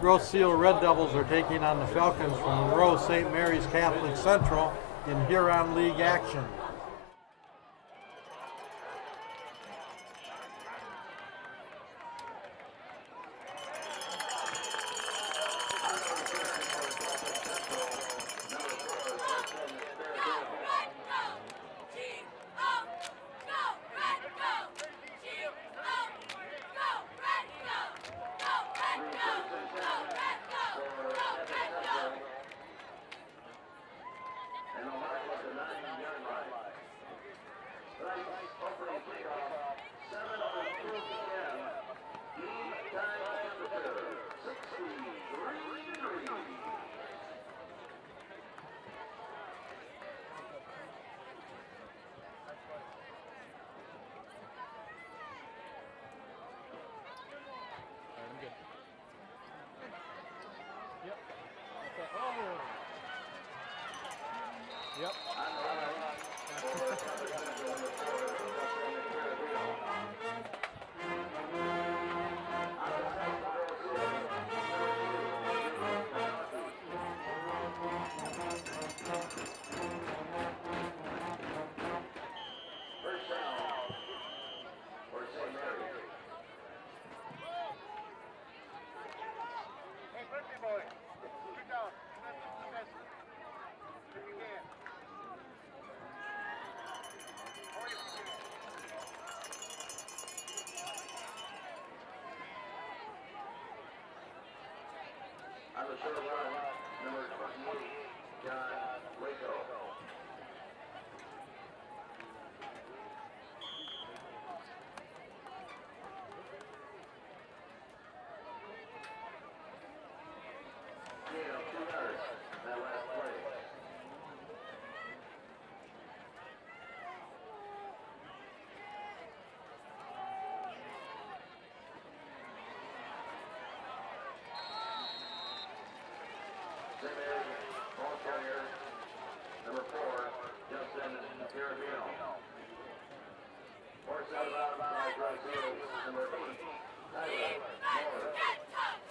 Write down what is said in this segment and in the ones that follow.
Grosse Red Devils are taking on the Falcons from Monroe St. Mary's Catholic Central in Huron League action. Yep. On the short run, number 28, John Waco. Gain of 2 yards in that last play. St. Mary's ball carrier, number 4, Justin Carabino. Forced out of bounds by Grosse, number 8, Tyler Moore.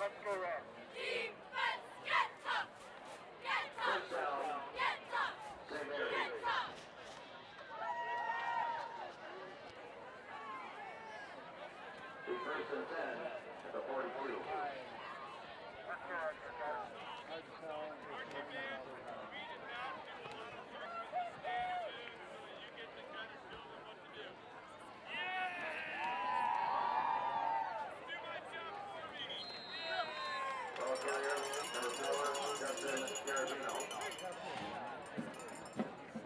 Let's go around. Defense, get tough! Get tough! First down, Get tough! St. Mary's. Get tough! Be first and 10 at the 42. Ball carrier, number 4, Justin Carabino.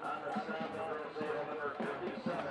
On the snap, number 57,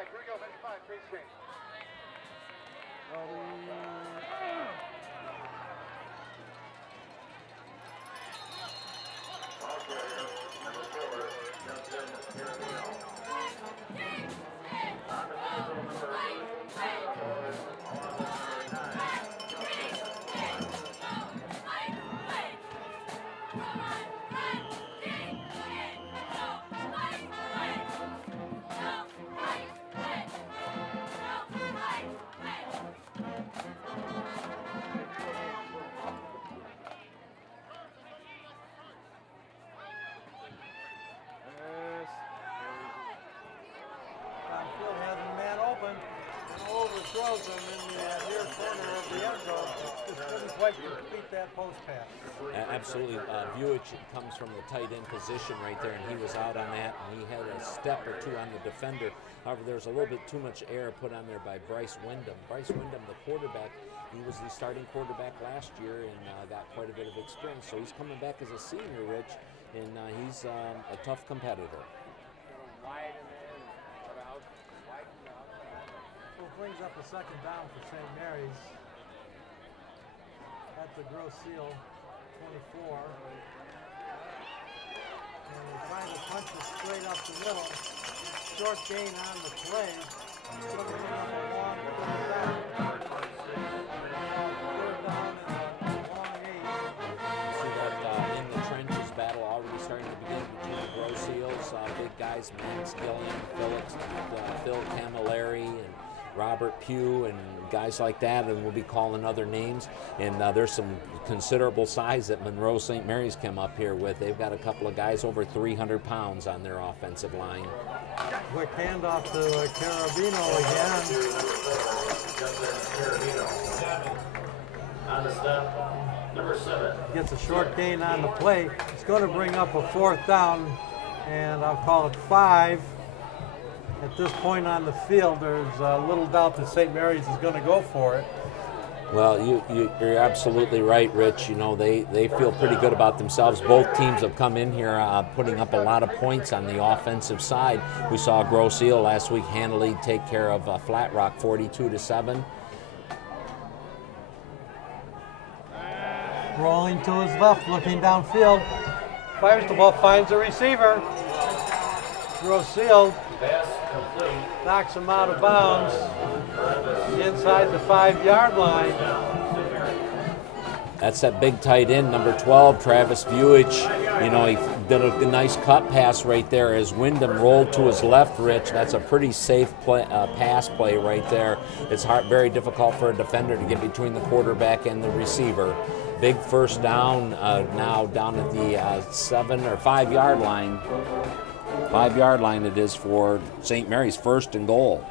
5. Here we go, measure 5, face change. Field has a man open and overthrows him in the near corner of the end zone. Just couldn't quite complete that post pass. Absolutely. Vujic comes from the tight end position right there, and he was out on that, and he had a step or two on the defender. However, there's a little bit too much air put on there by Bryce Wyndham. Bryce Wyndham, the quarterback, he was the starting quarterback last year and got quite a bit of experience. So he's coming back as a senior, Rich, and he's a tough competitor. So it brings up a second down for St. Mary's at the Grosse 24. And they're trying to punch it straight up the middle. Short gain on the play. Looking up a long third down. Third down and a long 8. You see that in the trenches battle already starting to begin between the Grosse Eels, big guys, Max Gilliam, Phillips, Phil Camilleri, and Robert Pugh and guys like that, and we'll be calling other names. And there's some considerable size that Monroe St. Mary's come up here with. They've got a couple of guys over 300 pounds on their offensive line. Quick handoff to Carabino again. On the step, number 7. Gets a short gain on the play. It's going to bring up a fourth down, and I'll call it 5. At this point on the field, there's little doubt that St. Mary's is going to go for it. Well, you're absolutely right, Rich. You know, they feel pretty good about themselves. Both teams have come in here putting up a lot of points on the offensive side. We saw Grosse Eel last week handily take care of Flat Rock 42-7. Rolling to his left, looking downfield. Fires the ball, finds a receiver. Grosse Eel knocks him out of bounds inside the 5-yard line. That's that big tight end, number 12, Travis Vujic. You know, he did a nice cut pass right there as Wyndham rolled to his left, Rich. That's a pretty safe pass play right there. It's very difficult for a defender to get between the quarterback and the receiver. Big first down now down at the 7 or 5-yard line. 5-yard line it is for St. Mary's, 1st and goal.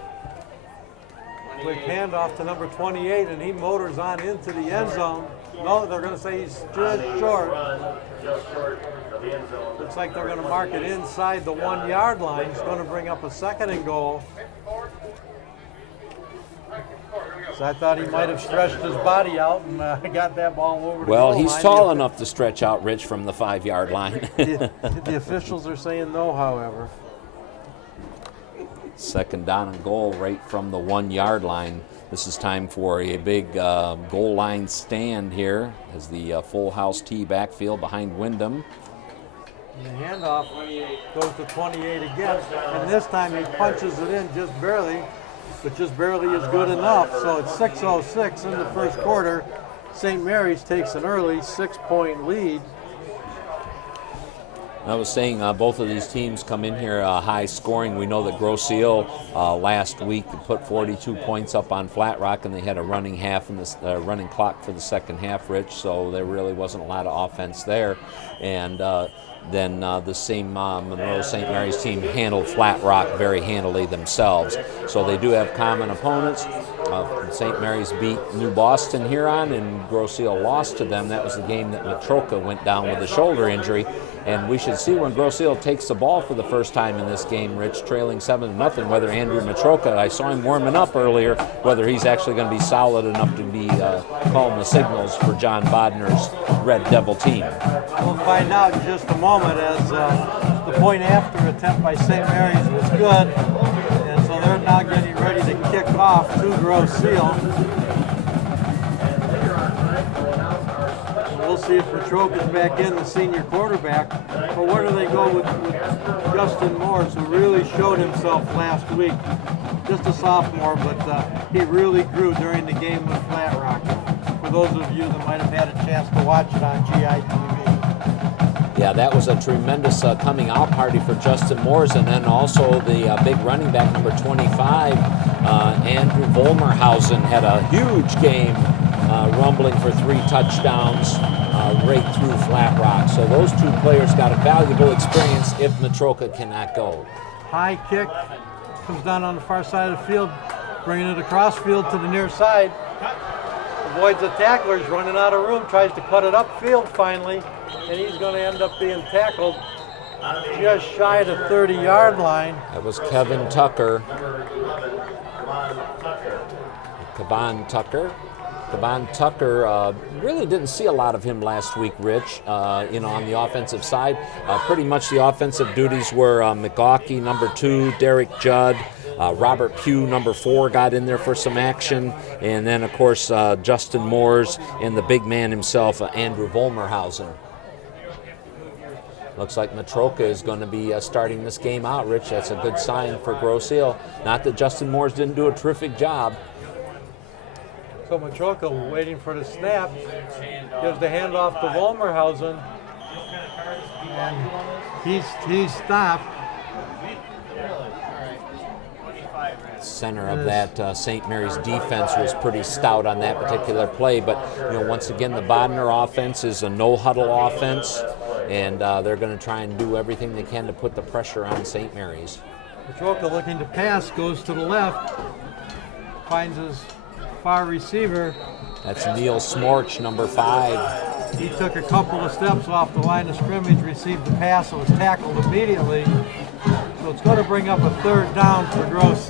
Quick handoff to number 28, and he motors on into the end zone. No, they're going to say he's just short. Looks like they're going to mark it inside the 1-yard line. It's going to bring up a 2nd and goal. So I thought he might have stretched his body out and got that ball over the Well, goal he's line. tall enough to stretch out, Rich, from the 5-yard line. The officials are saying no, however. 2nd down and goal right from the 1-yard line. This is time for a big goal line stand here as the full house T backfield behind Wyndham. And the handoff goes to 28 again, and this time he punches it in just barely, but just barely is good enough. So it's 6:06 in the first quarter. St. Mary's takes an early 6-point lead. I was saying both of these teams come in here high scoring. We know that Grosse Eel last week put 42 points up on Flat Rock, and they had a running half in the running clock for the second half, Rich. So there really wasn't a lot of offense there. And then the same Monroe St. Mary's team handled Flat Rock very handily themselves. So they do have common opponents. St. Mary's beat New Boston Huron, and Grosse Eel lost to them. That was the game that Matroka went down with a shoulder injury. And we should see when Grosse Eel takes the ball for the first time in this game, Rich, trailing 7-0, whether Andrew Matroka, I saw him warming up earlier, whether he's actually going to be solid enough to be calling the signals for John Bodner's Red Devil team. We'll find out in just a moment, as the point after attempt by St. Mary's was good, and so they're now getting ready to kick off to Grosse. We'll see if Petroka's back in, the senior quarterback. But where do they go with Justin Morris, who really showed himself last week? Just a sophomore, but he really grew during the game with Flat Rock. For those of you that might have had a chance to watch it on GITV. Yeah, that was a tremendous coming out party for Justin Morris, and then also the big running back, number 25, Andrew Volmerhausen, had a huge game, rumbling for 3 touchdowns right through Flat Rock. So those 2 players got a valuable experience if Metroka cannot go. High kick, comes down on the far side of the field, bringing it across field to the near side. Avoids the tackler, he's running out of room, tries to cut it upfield finally, and he's going to end up being tackled just shy of the 30-yard line. That was Kevin Tucker. Kaban Tucker really didn't see a lot of him last week, Rich, on the offensive side. Pretty much the offensive duties were McGawkey, number 2, Derek Judd, Robert Pugh, number 4, got in there for some action, and then, of course, Justin Moores and the big man himself, Andrew Volmerhausen. Looks like Metroka is going to be starting this game out, Rich. That's a good sign for Grosse. Not that Justin Moores didn't do a terrific job. So Metroka waiting for the snap, gives the handoff to Volmerhausen, and he's stopped. Center of that St. Mary's defense was pretty stout on that particular play, but once again the Bodner offense is a no-huddle offense, and they're going to try and do everything they can to put the pressure on St. Mary's. Metroka looking to pass, goes to the left, finds his far receiver. That's Neil Smorch, number 5. He took a couple of steps off the line of scrimmage, received the pass, and was tackled immediately. So it's going to bring up a 3rd down for Grosse.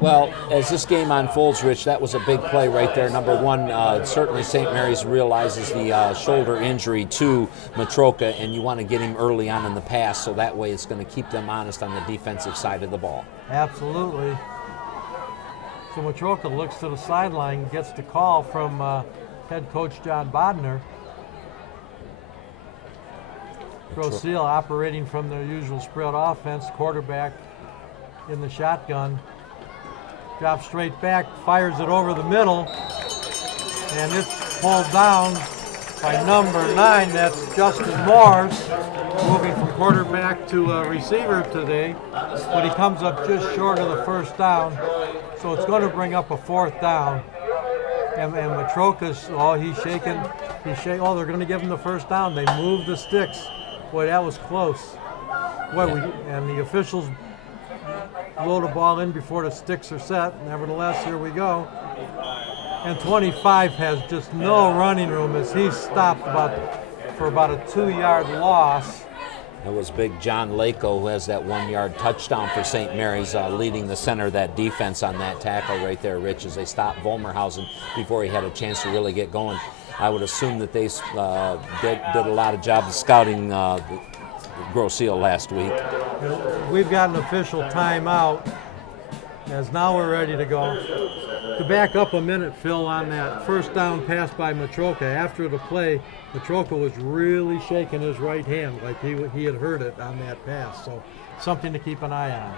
Well, as this game unfolds, Rich, that was a big play right there. Number 1, certainly St. Mary's realizes the shoulder injury to Metroka, and you want to get him early on in the pass, so that way it's going to keep them honest on the defensive side of the ball. Absolutely. So Metroka looks to the sideline, gets the call from head coach John Bodner. Grosse operating from their usual spread offense, quarterback in the shotgun. Drops straight back, fires it over the middle, and it's pulled down by number 9. That's Justin Moores, moving from quarterback to receiver today, but he comes up just short of the 1st down. So it's going to bring up a 4th down. And Metroka's, he's shaking. Oh, they're going to give him the 1st down. They moved the sticks. Boy, that was close. And the officials blow the ball in before the sticks are set. Nevertheless, here we go. And 25 has just no running room as he's stopped for about a 2-yard loss. It was big John Lako, who has that 1-yard touchdown for St. Mary's, leading the center of that defense on that tackle right there, Rich, as they stopped Volmerhausen before he had a chance to really get going. I would assume that they did a lot of job of scouting Grosse last week. We've got an official timeout, as now we're ready to go. To back up a minute, Phil, on that 1st down pass by Metroka, after the play, Metroka was really shaking his right hand like he had heard it on that pass. So something to keep an eye on.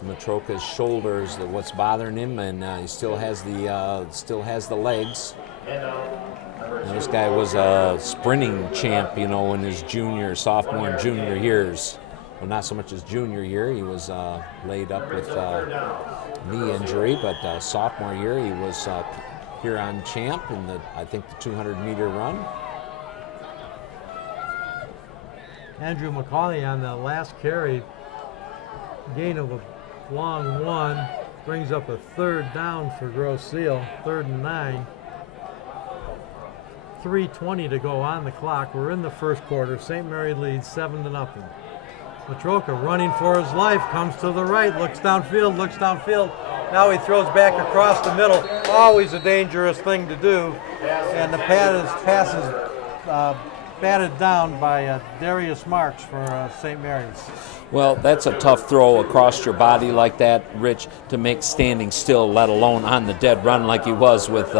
Metroka's shoulders, what's bothering him, and he still has the legs. And this guy was a sprinting champ, in his sophomore and junior years. Well, not so much his junior year. He was laid up with knee injury, but sophomore year he was Huron champ in the 200-meter run. Andrew McCauley on the last carry, gain of a long 1, brings up a 3rd down for Grosse, 3rd and 9. 3:20 to go on the clock. We're in the 1st quarter. St. Mary leads 7-0. Metroka running for his life, comes to the right, looks downfield. Now he throws back across the middle. Always a dangerous thing to do. And the pass is batted down by Darius Marks for St. Mary's. Well, that's a tough throw across your body like that, Rich, to make standing still, let alone on the dead run like he was with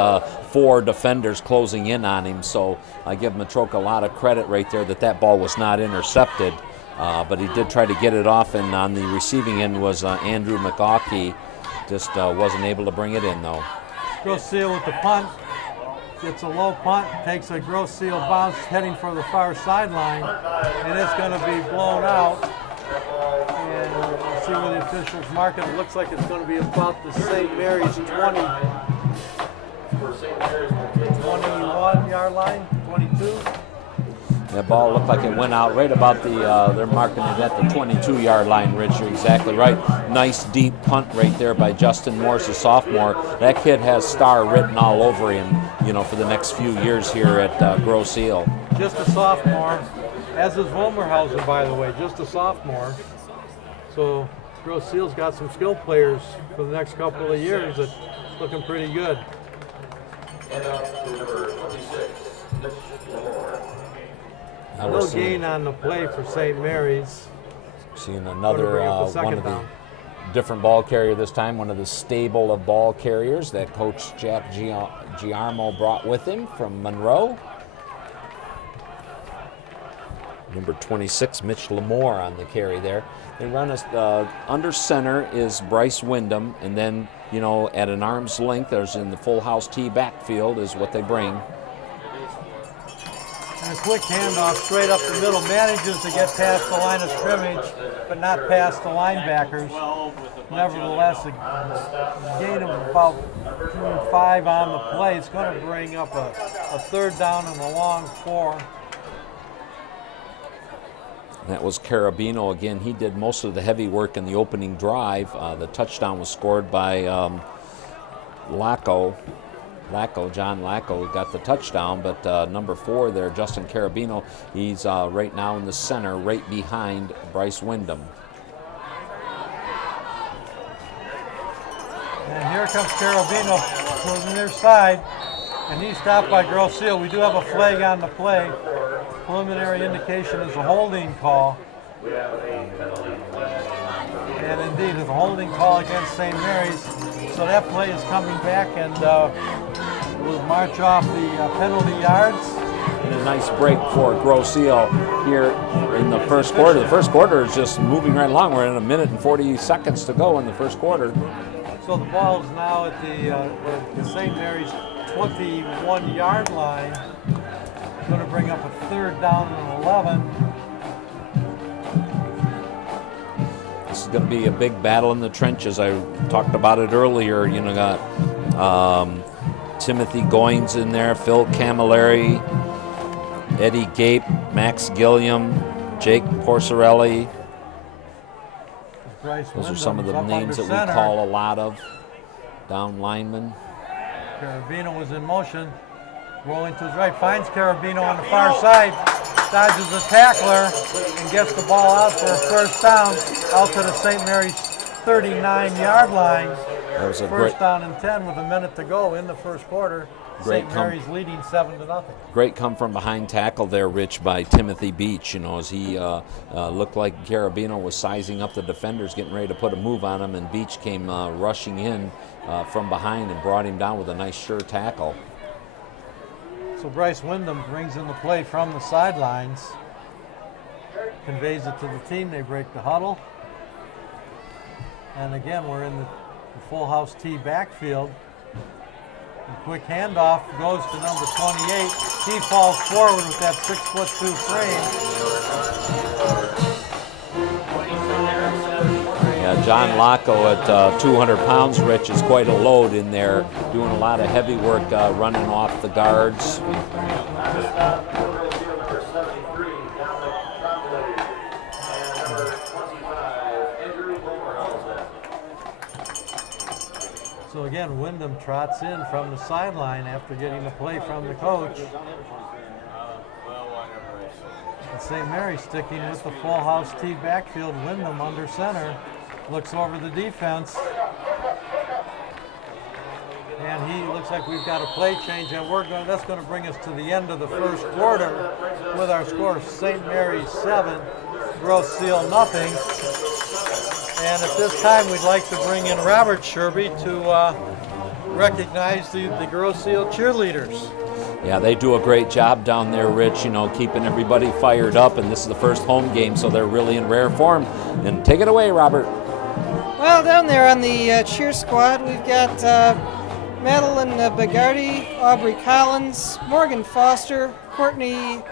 4 defenders closing in on him. So I give Matroka a lot of credit right there that ball was not intercepted. But he did try to get it off, and on the receiving end was Andrew McGawkey. Just wasn't able to bring it in, though. Grosse with the punt. Gets a low punt, takes a Grosse bounce, heading for the far sideline, and it's going to be blown out. And we'll see where the officials mark it. It looks like it's going to be about the St. Mary's 21-yard line, 22. That ball looked like it went out right about they're marking it at the 22-yard line, Rich. You're exactly right. Nice deep punt right there by Justin Morse, a sophomore. That kid has star written all over him, for the next few years here at Grosse. Just a sophomore, as is Wilmerhausen, by the way, just a sophomore. So Grosse's got some skill players for the next couple of years that's looking pretty good. And up to number 26, Mitch Lamore. No gain on the play for St. Mary's. Seeing another Bring up the one second of the down. different ball carrier this time, one of the stable of ball carriers that Coach Jack Giarmo brought with him from Monroe. Number 26, Mitch Lamore on the carry there. They run us under center is Bryce Wyndham, and then at an arm's length, there's in the full house T backfield is what they bring. And a quick handoff straight up the middle, manages to get past the line of scrimmage, but not past the linebackers. Nevertheless, a gain of about 5 on the play. It's going to bring up a 3rd down and a long 4. That was Carabino again. He did most of the heavy work in the opening drive. The touchdown was scored by John Lacko got the touchdown, but number 4 there, Justin Carabino, he's right now in the center, right behind Bryce Wyndham. And here comes Carabino from the near side, and he's stopped by Grosse. We do have a flag on the play. Preliminary indication is a holding call. And indeed, it's a holding call against St. Mary's. So that play is coming back, and we'll march off the penalty yards. And a nice break for Grosse here in the first quarter. The first quarter is just moving right along. We're in 1 minute and 40 seconds to go in the first quarter. So the ball is now at the St. Mary's 21-yard line. Going to bring up a 3rd down and 11. This is going to be a big battle in the trenches. I talked about it earlier. Got Timothy Goins in there, Phil Camilleri, Eddie Gape, Max Gilliam, Jake Porcerelli. Those are some of the names that we call a lot of. Down linemen. Carabino was in motion, rolling to his right, finds Carabino on the far side, dodges a tackler, and gets the ball out for a 1st down, out to the St. Mary's 39-yard line. That was a First down and 10 with a minute to go in the first quarter. Great St. Mary's leading 7-0. Great come from behind tackle there, Rich, by Timothy Beach. As he looked like Carabino was sizing up the defenders, getting ready to put a move on him, and Beach came rushing in from behind and brought him down with a nice sure tackle. So Bryce Wyndham brings in the play from the sidelines, conveys it to the team. They break the huddle. And again, we're in the full house T backfield. A quick handoff goes to number 28. He falls forward with that 6'2" frame. Yeah, John Lacko at 200 pounds, Rich, is quite a load in there, doing a lot of heavy work running off the guards. So again, Wyndham trots in from the sideline after getting the play from the coach. And St. Mary's sticking with the full house T backfield. Wyndham under center, looks over the defense. And he looks looks like we've got a play change, and that's going to bring us to the end of the first quarter with our score: St. Mary's 7, Grosse Seal nothing. And at this time, we'd like to bring in Robert Sherby to recognize the Grosse Seal cheerleaders. Yeah, they do a great job down there, Rich, keeping everybody fired up, and this is the first home game, so they're really in rare form. And take it away, Robert. Well, down there on the cheer squad, we've got Madeline Bagardi, Aubrey Collins, Morgan Foster, Courtney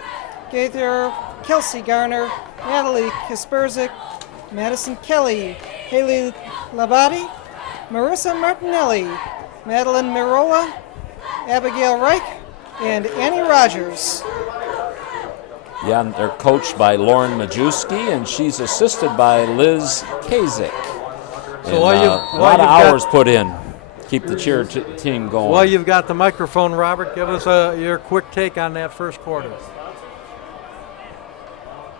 Gaither, Kelsey Garner, Natalie Kasperzik, Madison Kelly, Haley Labati, Marissa Martinelli, Madeline Mirola, Abigail Reich, and Annie Rogers. Yeah, and they're coached by Lauren Majewski, and she's assisted by Liz Kazik. So and, a lot of hours put in. Keep the cheer team going. Well, you've got the microphone, Robert. Give us your quick take on that first quarter.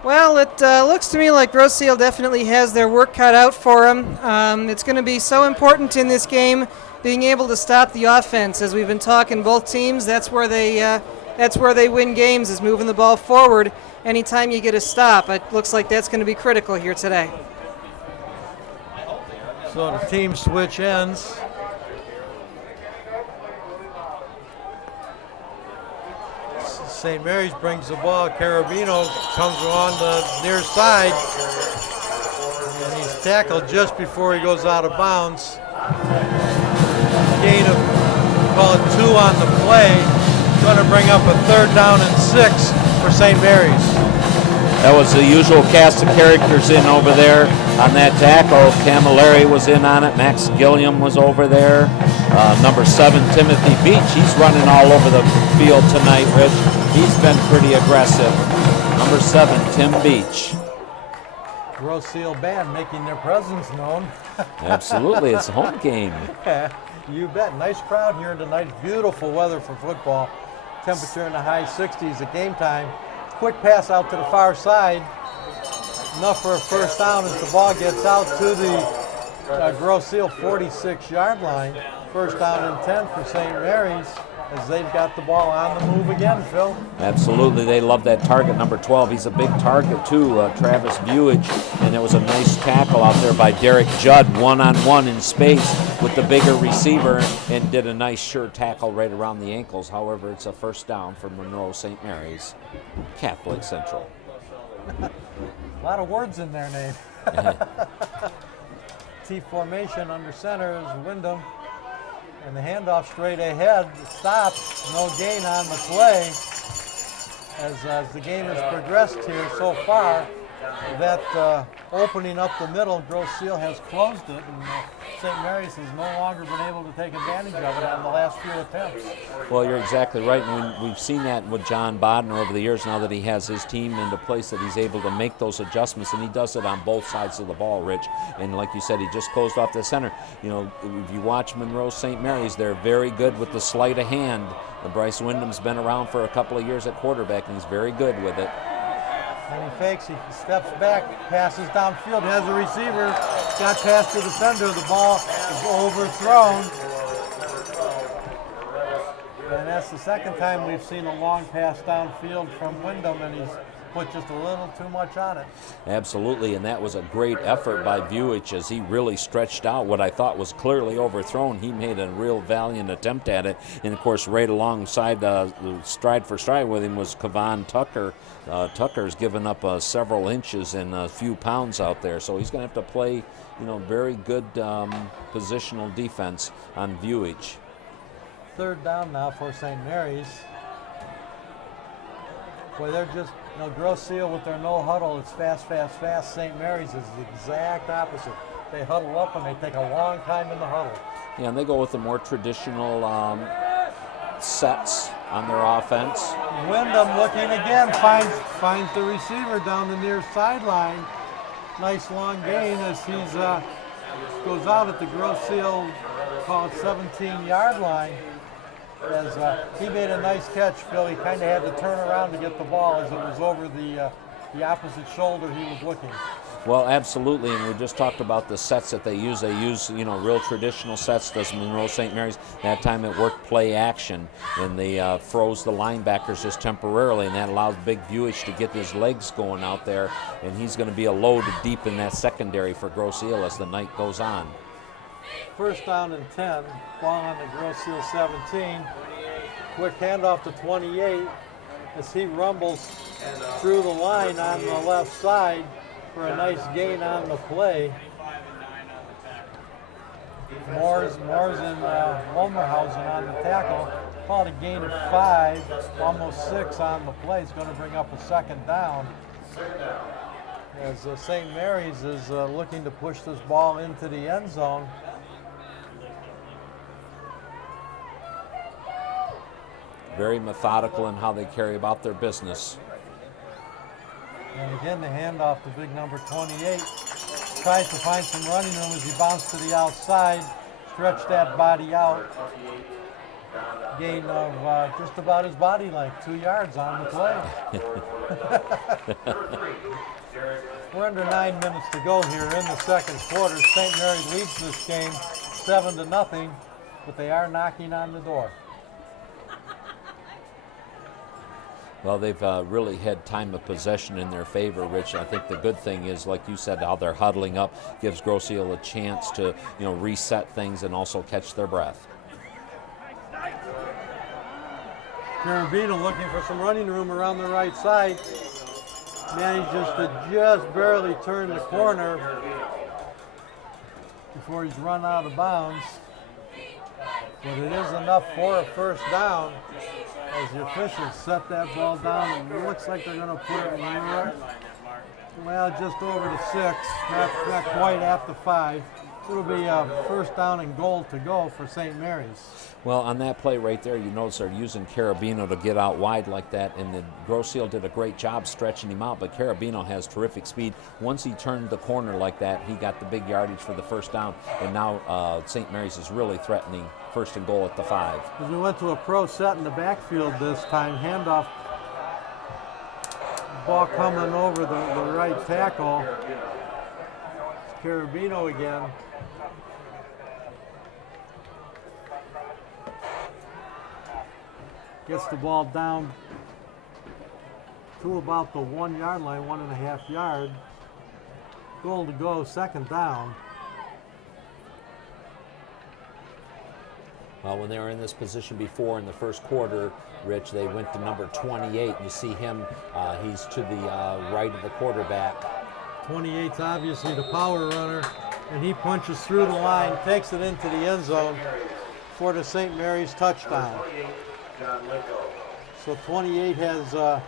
Well, it looks to me like Grosse Seal definitely has their work cut out for them. It's going to be so important in this game, being able to stop the offense. As we've been talking, both teams, that's where they win games, is moving the ball forward. Anytime you get a stop, it looks like that's going to be critical here today. So the team switch ends. St. Mary's brings the ball. Carabino comes along the near side, and he's tackled just before he goes out of bounds. Gain of, call it 2 on the play. Going to bring up a 3rd down and 6 for St. Mary's. That was the usual cast of characters in over there on that tackle. Camilleri was in on it. Max Gilliam was over there. Number 7, Timothy Beach. He's running all over the field tonight, Rich. He's been pretty aggressive. Number 7, Tim Beach. Grosse Seal band making their presence known. Absolutely, it's a home game. You bet. Nice crowd here tonight. Beautiful weather for football. Temperature in the high 60s at game time. Quick pass out to the far side. Enough for a first down as the ball gets out to the Grosse Seal 46-yard line. First down and 10 for St. Mary's as they've got the ball on the move again, Phil. Absolutely. They love that target, number 12. He's a big target, too, Travis Buich. And it was a nice tackle out there by Derek Judd, one-on-one in space with the bigger receiver, and did a nice sure tackle right around the ankles. However, it's a first down for Monroe St. Mary's Catholic Central. A lot of words in their name. T formation under center is Wyndham. And the handoff straight ahead, stops, no gain on the play. As the game has progressed here so far, that opening up the middle, Grosse Seal has closed it, and St. Mary's has no longer been able to take advantage of it on the last few attempts. Well, you're exactly right, and we've seen that with John Bodner over the years now that he has his team into place, that he's able to make those adjustments, and he does it on both sides of the ball, Rich. And like you said, he just closed off the center. If you watch Monroe St. Mary's, they're very good with the sleight of hand. Bryce Wyndham's been around for a couple of years at quarterback, and he's very good with it. And he fakes, he steps back, passes downfield, has a receiver, got past the defender, the ball is overthrown. And that's the second time we've seen a long pass downfield from Wyndham, and he's put just a little too much on it. Absolutely, and that was a great effort by Buich as he really stretched out what I thought was clearly overthrown. He made a real valiant attempt at it, and of course right alongside stride for stride with him was Kavan Tucker. Tucker's given up several inches and a few pounds out there, so he's going to have to play, very good positional defense on Buich. 3rd down now for St. Mary's. Boy, they're just, Grosse Seal with their no huddle, it's fast, fast, fast. St. Mary's is the exact opposite. They huddle up and they take a long time in the huddle. Yeah, and they go with the more traditional sets on their offense. Wyndham looking again, finds the receiver down the near sideline. Nice long gain as he's goes out at the Grosse Seal, call it 17-yard line. As he made a nice catch, Phil. He kind of had to turn around to get the ball as it was over the opposite shoulder he was looking. Well, absolutely, and we just talked about the sets that they use. They use, real traditional sets. Does Monroe St. Mary's. That time it worked play action, and they froze the linebackers just temporarily, and that allowed Big Buick to get his legs going out there, and he's going to be a load deep in that secondary for Grosse as the night goes on. First down and 10, ball on the Grosse 17. Quick handoff to 28 as he rumbles through the line on the left side for a nice gain on the play. Moore's and Wolmerhausen on the tackle. Called a gain of 5, almost 6 on the play. It's going to bring up a second down. As St. Mary's is looking to push this ball into the end zone. Very methodical in how they carry about their business. And again, the handoff to big number 28. Tries to find some running room as he bounced to the outside. Stretch that body out. Gain of just about his body length, 2 yards on the play. We're under 9 minutes to go here in the second quarter. St. Mary leads this game 7-0, but they are knocking on the door. Well, they've really had time of possession in their favor, Rich. I think the good thing is, like you said, how they're huddling up gives Grosse a chance to, reset things and also catch their breath. Carabino looking for some running room around the right side. Manages to just barely turn the corner before he's run out of bounds. But it is enough for a first down as the officials set that ball down. It looks like they're going to put it right, well, just over the 6, not quite at the 5. It'll be a first down and goal to go for St. Mary's. Well, on that play right there, you notice they're using Carabino to get out wide like that, and the Grosse did a great job stretching him out, but Carabino has terrific speed. Once he turned the corner like that, he got the big yardage for the first down, and now St. Mary's is really threatening first and goal at the 5. As we went to a pro set in the backfield this time, handoff, ball coming over the right tackle. It's Carabino again. Gets the ball down to about the 1 yard line, 1.5 yards. Goal to go, second down. Well, when they were in this position before in the first quarter, Rich, they went to number 28. You see him, he's to the right of the quarterback. 28's obviously the power runner, and he punches through the line, takes it into the end zone for the St. Mary's touchdown. So 28 has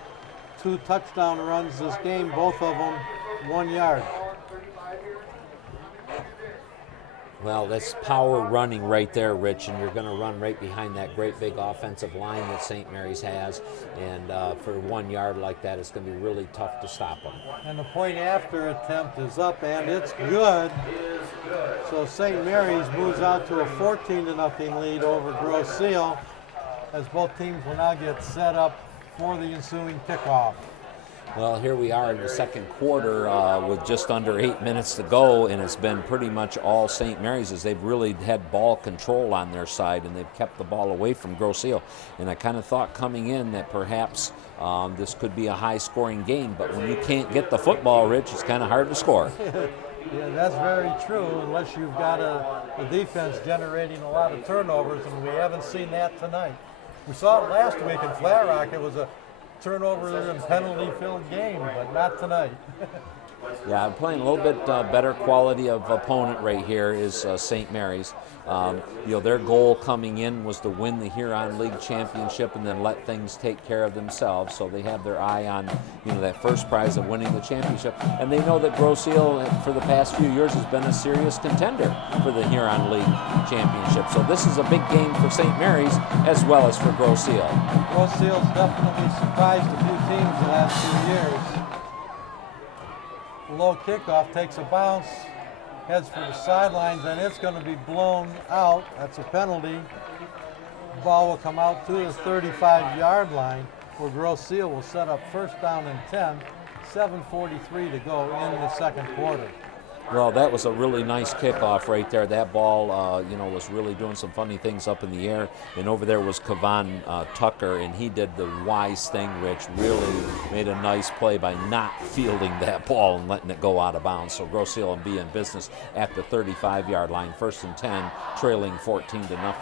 2 touchdown runs this game, both of them 1 yard. Well, that's power running right there, Rich, and you're going to run right behind that great big offensive line that St. Mary's has, and for 1 yard like that, it's going to be really tough to stop them. And the point after attempt is up, and it's good. So St. Mary's moves out to a 14-0 lead over Grosse, as both teams will now get set up for the ensuing kickoff. Well, here we are in the second quarter with just under 8 minutes to go, and it's been pretty much all St. Mary's as they've really had ball control on their side, and they've kept the ball away from Grosse. And I kind of thought coming in that perhaps this could be a high-scoring game, but when you can't get the football, Rich, it's kind of hard to score. Yeah, that's very true, unless you've got a defense generating a lot of turnovers, and we haven't seen that tonight. We saw it last week in Flat Rock. It was a turnover and penalty-filled game, but not tonight. Yeah, I'm playing a little bit better quality of opponent right here is St. Mary's. Their goal coming in was to win the Huron League Championship and then let things take care of themselves. So they have their eye on, that first prize of winning the championship. And they know that Grosse for the past few years has been a serious contender for the Huron League Championship. So this is a big game for St. Mary's as well as for Grosse. Grosse's definitely surprised a few teams the last 2 years. Low kickoff takes a bounce, heads for the sidelines, and it's going to be blown out. That's a penalty. The ball will come out to the 35-yard line, where Grosse will set up first down and 10. 7:43 to go in the second quarter. Well, that was a really nice kickoff right there. That ball, was really doing some funny things up in the air. And over there was Kavan Tucker, and he did the wise thing, Rich. Really made a nice play by not fielding that ball and letting it go out of bounds. So Grosse will be in business at the 35-yard line, 1st and 10, trailing 14-0.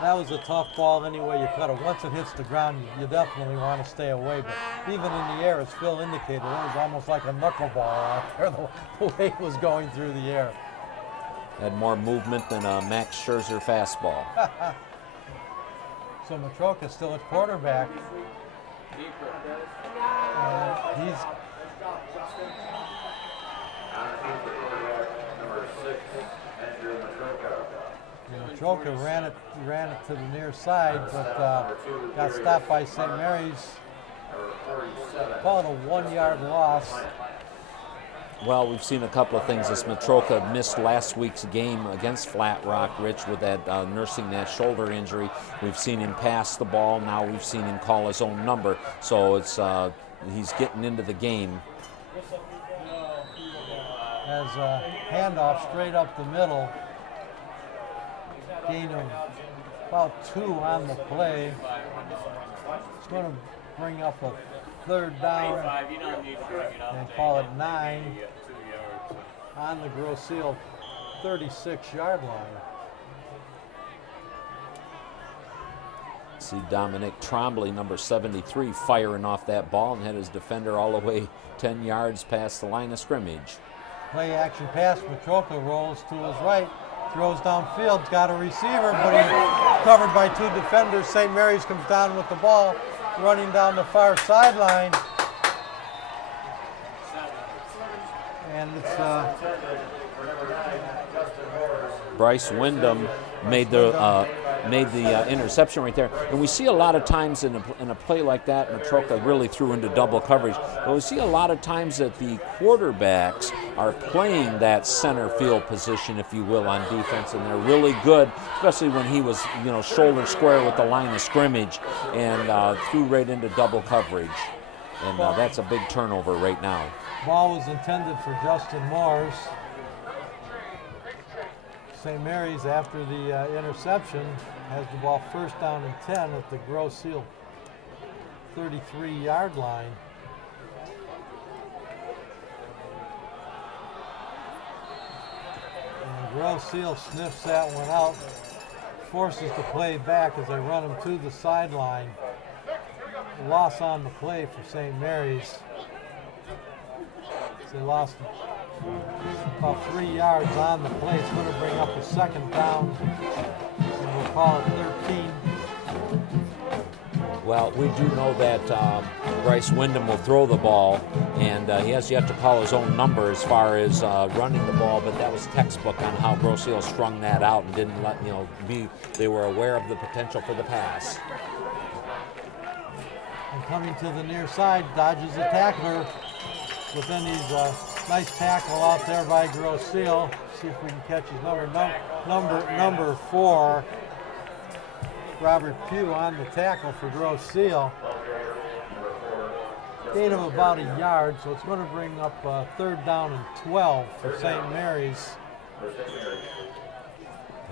That was a tough ball anyway you cut it. Once it hits the ground, you definitely want to stay away. But even in the air, as Phil indicated, it was almost like a knuckleball out there, the way it was going through the air. Had more movement than a Max Scherzer fastball. So Matroka still at quarterback. He's Number 6, Andrew Matroka. Matroka ran it to the near side, but got stopped by St. Mary's. Call it a 1-yard loss. Well, we've seen a couple of things. This Matroka missed last week's game against Flat Rock, Rich, with that nursing that shoulder injury. We've seen him pass the ball. Now we've seen him call his own number. So it's he's getting into the game. Has a handoff straight up the middle. Gain of about 2 on the play. It's going to bring up a 3rd down and call it 9 on the Grosse 36-yard line. See Dominic Trombley, number 73, firing off that ball and had his defender all the way 10 yards past the line of scrimmage. Play action pass. Matroka rolls to his right, throws downfield, got a receiver, but he's covered by 2 defenders. St. Mary's comes down with the ball, running down the far sideline. And it's Bryce Wyndham made the interception right there. And we see a lot of times in a play like that, Matroka really threw into double coverage. But we see a lot of times that the quarterbacks are playing that center field position, if you will, on defense, and they're really good, especially when he was, shoulder square with the line of scrimmage and threw right into double coverage. And that's a big turnover right now. ball was intended for Justin Morris. St. Mary's, after the interception, has the ball 1st down and 10 at the Grosse 33-yard line. And Grosse sniffs that one out, forces the play back as they run him to the sideline. Loss on the play for St. Mary's. They lost about 3 yards on the play. It's going to bring up a 2nd down, and we'll call it 13. Well, we do know that Bryce Wyndham will throw the ball, and he has yet to call his own number as far as running the ball, but that was textbook on how Grosse strung that out and didn't let, they were aware of the potential for the pass. And coming to the near side, dodges a tackler, but then he's nice tackle out there by Grosse. See if we can catch his number 4. Robert Pugh on the tackle for Grosse. Gain of about a yard, so it's going to bring up 3rd down and 12 for St. Mary's.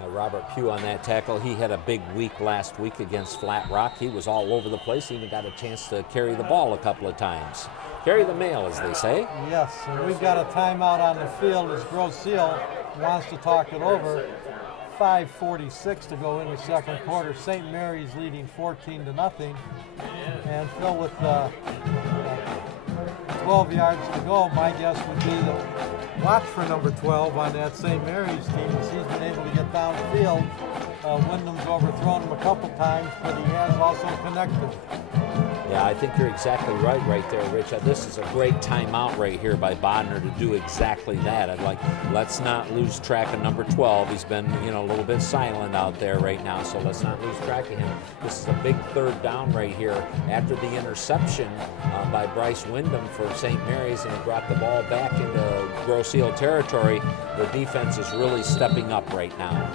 Robert Pugh on that tackle. He had a big week last week against Flat Rock. He was all over the place. He even got a chance to carry the ball a couple of times. Carry the mail, as they say. Yes, and we've got a timeout on the field as Grosse wants to talk it over. 5:46 to go in the 2nd quarter. St. Mary's leading 14-0. And Phil, with 12 yards to go, my guess would be to watch for number 12 on that St. Mary's team, as he's been able to get downfield. Wyndham's overthrown him a couple times, but he has also connected. Yeah, I think you're exactly right there, Rich. This is a great timeout right here by Bodner to do exactly that. Let's not lose track of number 12. He's been, a little bit silent out there right now, so let's not lose track of him. This is a big 3rd down right here after the interception by Bryce Wyndham for St. Mary's, and he brought the ball back into Grosse territory. The defense is really stepping up right now.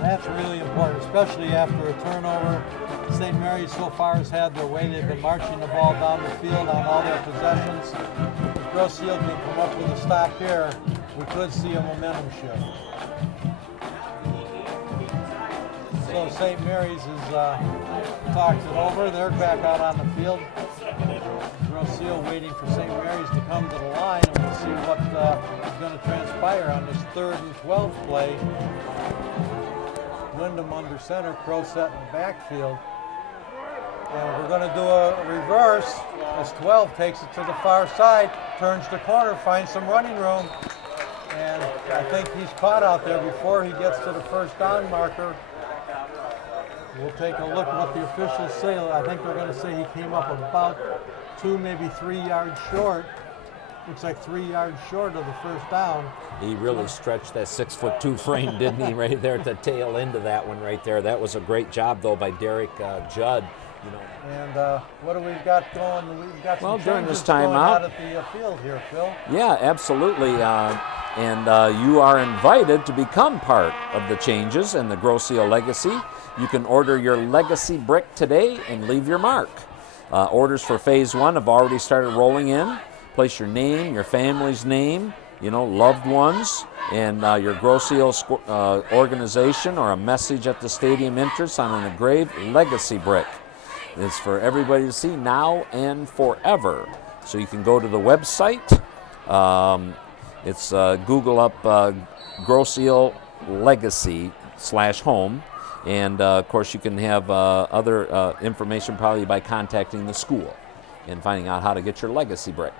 That's really important, especially after a turnover. St. Mary's so far has had their way. They've been marching the ball down the field on all their possessions. If Grosse can come up with a stop here, we could see a momentum shift. So St. Mary's has talked it over. They're back out on the field. Grosse waiting for St. Mary's to come to the line, and we'll see what is going to transpire on this 3rd and 12 play. Wyndham under center, Grosse in the backfield. And we're going to do a reverse as 12 takes it to the far side, turns the corner, finds some running room. And I think he's caught out there before he gets to the first down marker. We'll take a look at what the officials say. I think they're going to say he came up about 2, maybe 3 yards short. Looks like 3 yards short of the first down. He really stretched that 6'2" frame, didn't he, right there at the tail end of that one right there. That was a great job, though, by Derek Judd. You know. And what do we got going? We've got some during this changes going timeout out at the field here, Phil. Yeah, absolutely. And you are invited to become part of the changes and the Grosse legacy. You can order your legacy brick today and leave your mark. Orders for Phase 1 have already started rolling in. Place your name, your family's name, loved ones, and your Grosse organization or a message at the stadium entrance on an engraved legacy brick. It's for everybody to see now and forever. So you can go to the website. It's Google up Grosse Legacy /home. And of course, you can have other information probably by contacting the school and finding out how to get your legacy brick.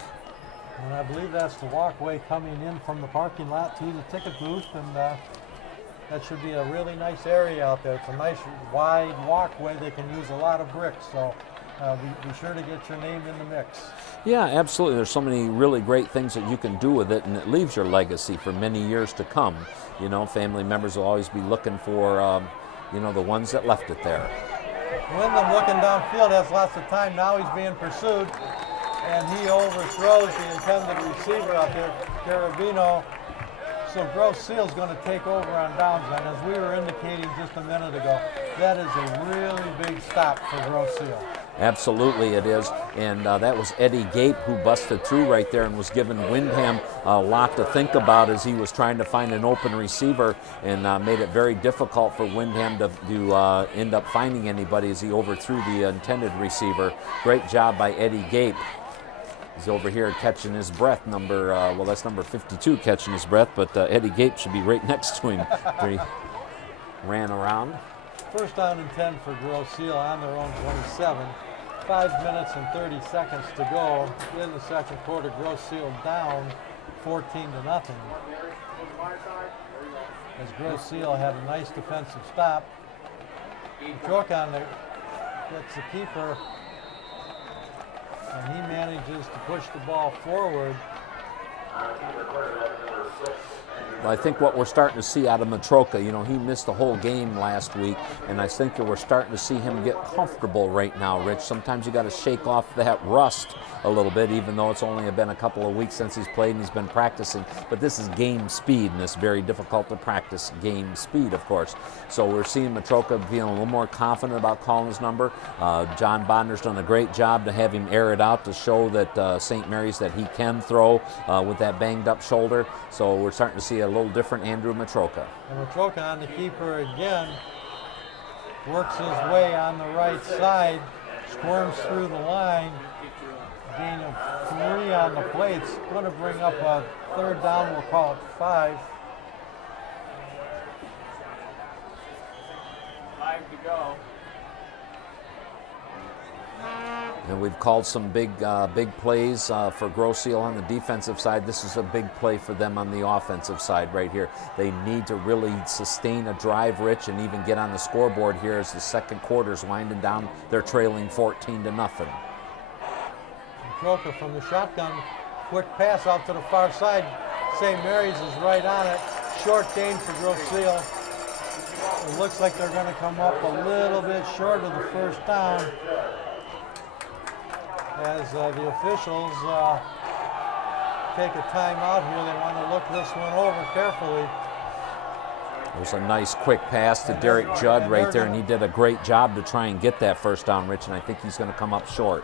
And I believe that's the walkway coming in from the parking lot to the ticket booth, and that should be a really nice area out there. It's a nice wide walkway. They can use a lot of bricks, so be sure to get your name in the mix. Yeah, absolutely. There's so many really great things that you can do with it, and it leaves your legacy for many years to come. Family members will always be looking for the ones that left it there. Wyndham looking downfield, has lots of time. Now he's being pursued, and he overthrows the intended receiver out there, Carabino. So Grosse is going to take over on downs, and as we were indicating just a minute ago, that is a really big stop for Grosse. Absolutely it is, and that was Eddie Gape who busted through right there and was giving Windham a lot to think about as he was trying to find an open receiver, and made it very difficult for Windham to end up finding anybody as he overthrew the intended receiver. Great job by Eddie Gape. He's over here catching his breath, that's number 52 catching his breath, but Eddie Gape should be right next to him where he ran around. First down and 10 for Grosse on their own 27. 5 minutes and 30 seconds to go in the second quarter. Grosse down 14-0. As Grosse had a nice defensive stop. Trocan gets the keeper, and he manages to push the ball forward. I think what we're starting to see out of Matroka, he missed the whole game last week, and I think that we're starting to see him get comfortable right now, Rich. Sometimes you got to shake off that rust a little bit, even though it's only been a couple of weeks since he's played and he's been practicing. But this is game speed, and it's very difficult to practice game speed, of course. So we're seeing Matroka being a little more confident about calling his number. John Bodner's done a great job to have him air it out to show that St. Mary's that he can throw with that banged up shoulder. So we're starting to see a little different Andrew Matroka. And Matroka on the keeper again, works his way on the right side, squirms through the line, gain of 3 on the play. It's going to bring up a third down, we'll call it 5. 5 to go. And we've called some big plays for Grosse on the defensive side. This is a big play for them on the offensive side right here. They need to really sustain a drive, Rich, and even get on the scoreboard here as the second quarter's winding down. They're trailing 14-0. Grosse from the shotgun, quick pass out to the far side. St. Mary's is right on it. Short gain for Grosse. It looks like they're going to come up a little bit short of the first down, as the officials take a timeout here. They want to look this one over carefully. was a nice quick pass to Derek Judd right there, and he did a great job to try and get that first down, Rich, and I think he's going to come up short.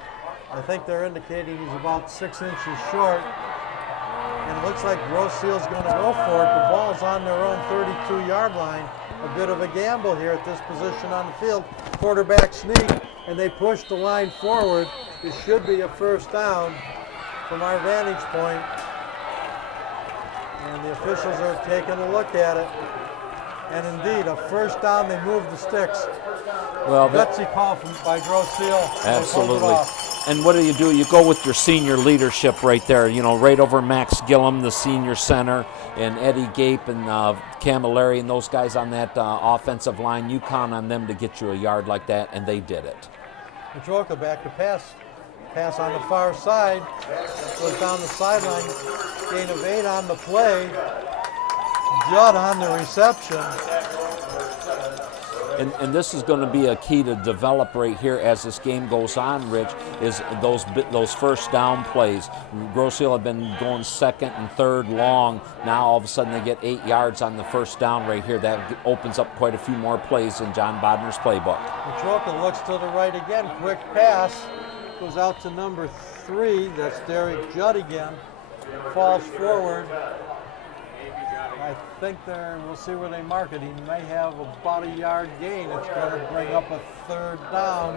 I think they're indicating he's about 6 inches short. And it looks like Grosse going to go for it. The ball's on their own 32-yard line. A bit of a gamble here at this position on the field. Quarterback sneak, and they push the line forward. It should be a first down from our vantage point. And the officials are taking a look at it. And indeed, a first down, they move the sticks. Well, Gutsy call by Grosse. absolutely. And what do? You go with your senior leadership right there, right over Max Gillum, the senior center, and Eddie Gape and Camilleri and those guys on that offensive line. You count on them to get you a yard like that, and they did it. Matroka back to pass. Pass on the far side. Goes down the sideline. Gain of 8 on the play. Judd on the reception. And this is going to be a key to develop right here as this game goes on, Rich, is those first down plays. Grosse have been going second and third long. Now all of a sudden they get 8 yards on the first down right here. That opens up quite a few more plays in John Bodner's playbook. Matroka looks to the right again. Quick pass. Goes out to number 3. That's Derek Judd again. Falls forward. I think we'll see where they mark it. He may have about a yard gain. It's going to bring up a third down.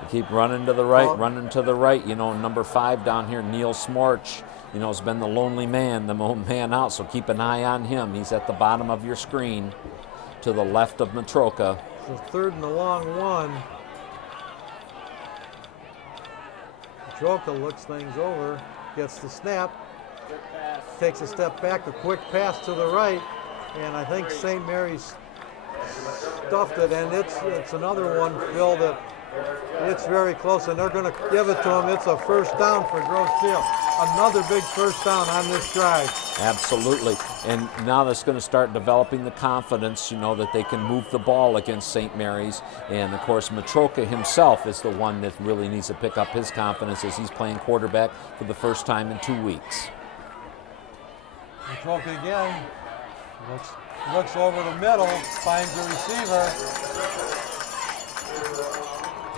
They keep running to the right, running to the right. Number 5 down here, Neil Smorch, has been the lonely man, the man out, so keep an eye on him. He's at the bottom of your screen to the left of Matroka. So third and a long one. Matroka looks things over, gets the snap. Takes a step back, a quick pass to the right, and I think St. Mary's stuffed it, and it's another one, Phil, that it's very close, and they're going to give it to him. It's a first down for Grosse. Another big first down on this drive. Absolutely, and now that's going to start developing the confidence, that they can move the ball against St. Mary's, and of course Matroka himself is the one that really needs to pick up his confidence as he's playing quarterback for the first time in 2 weeks. Matroka again, looks over the middle, finds the receiver,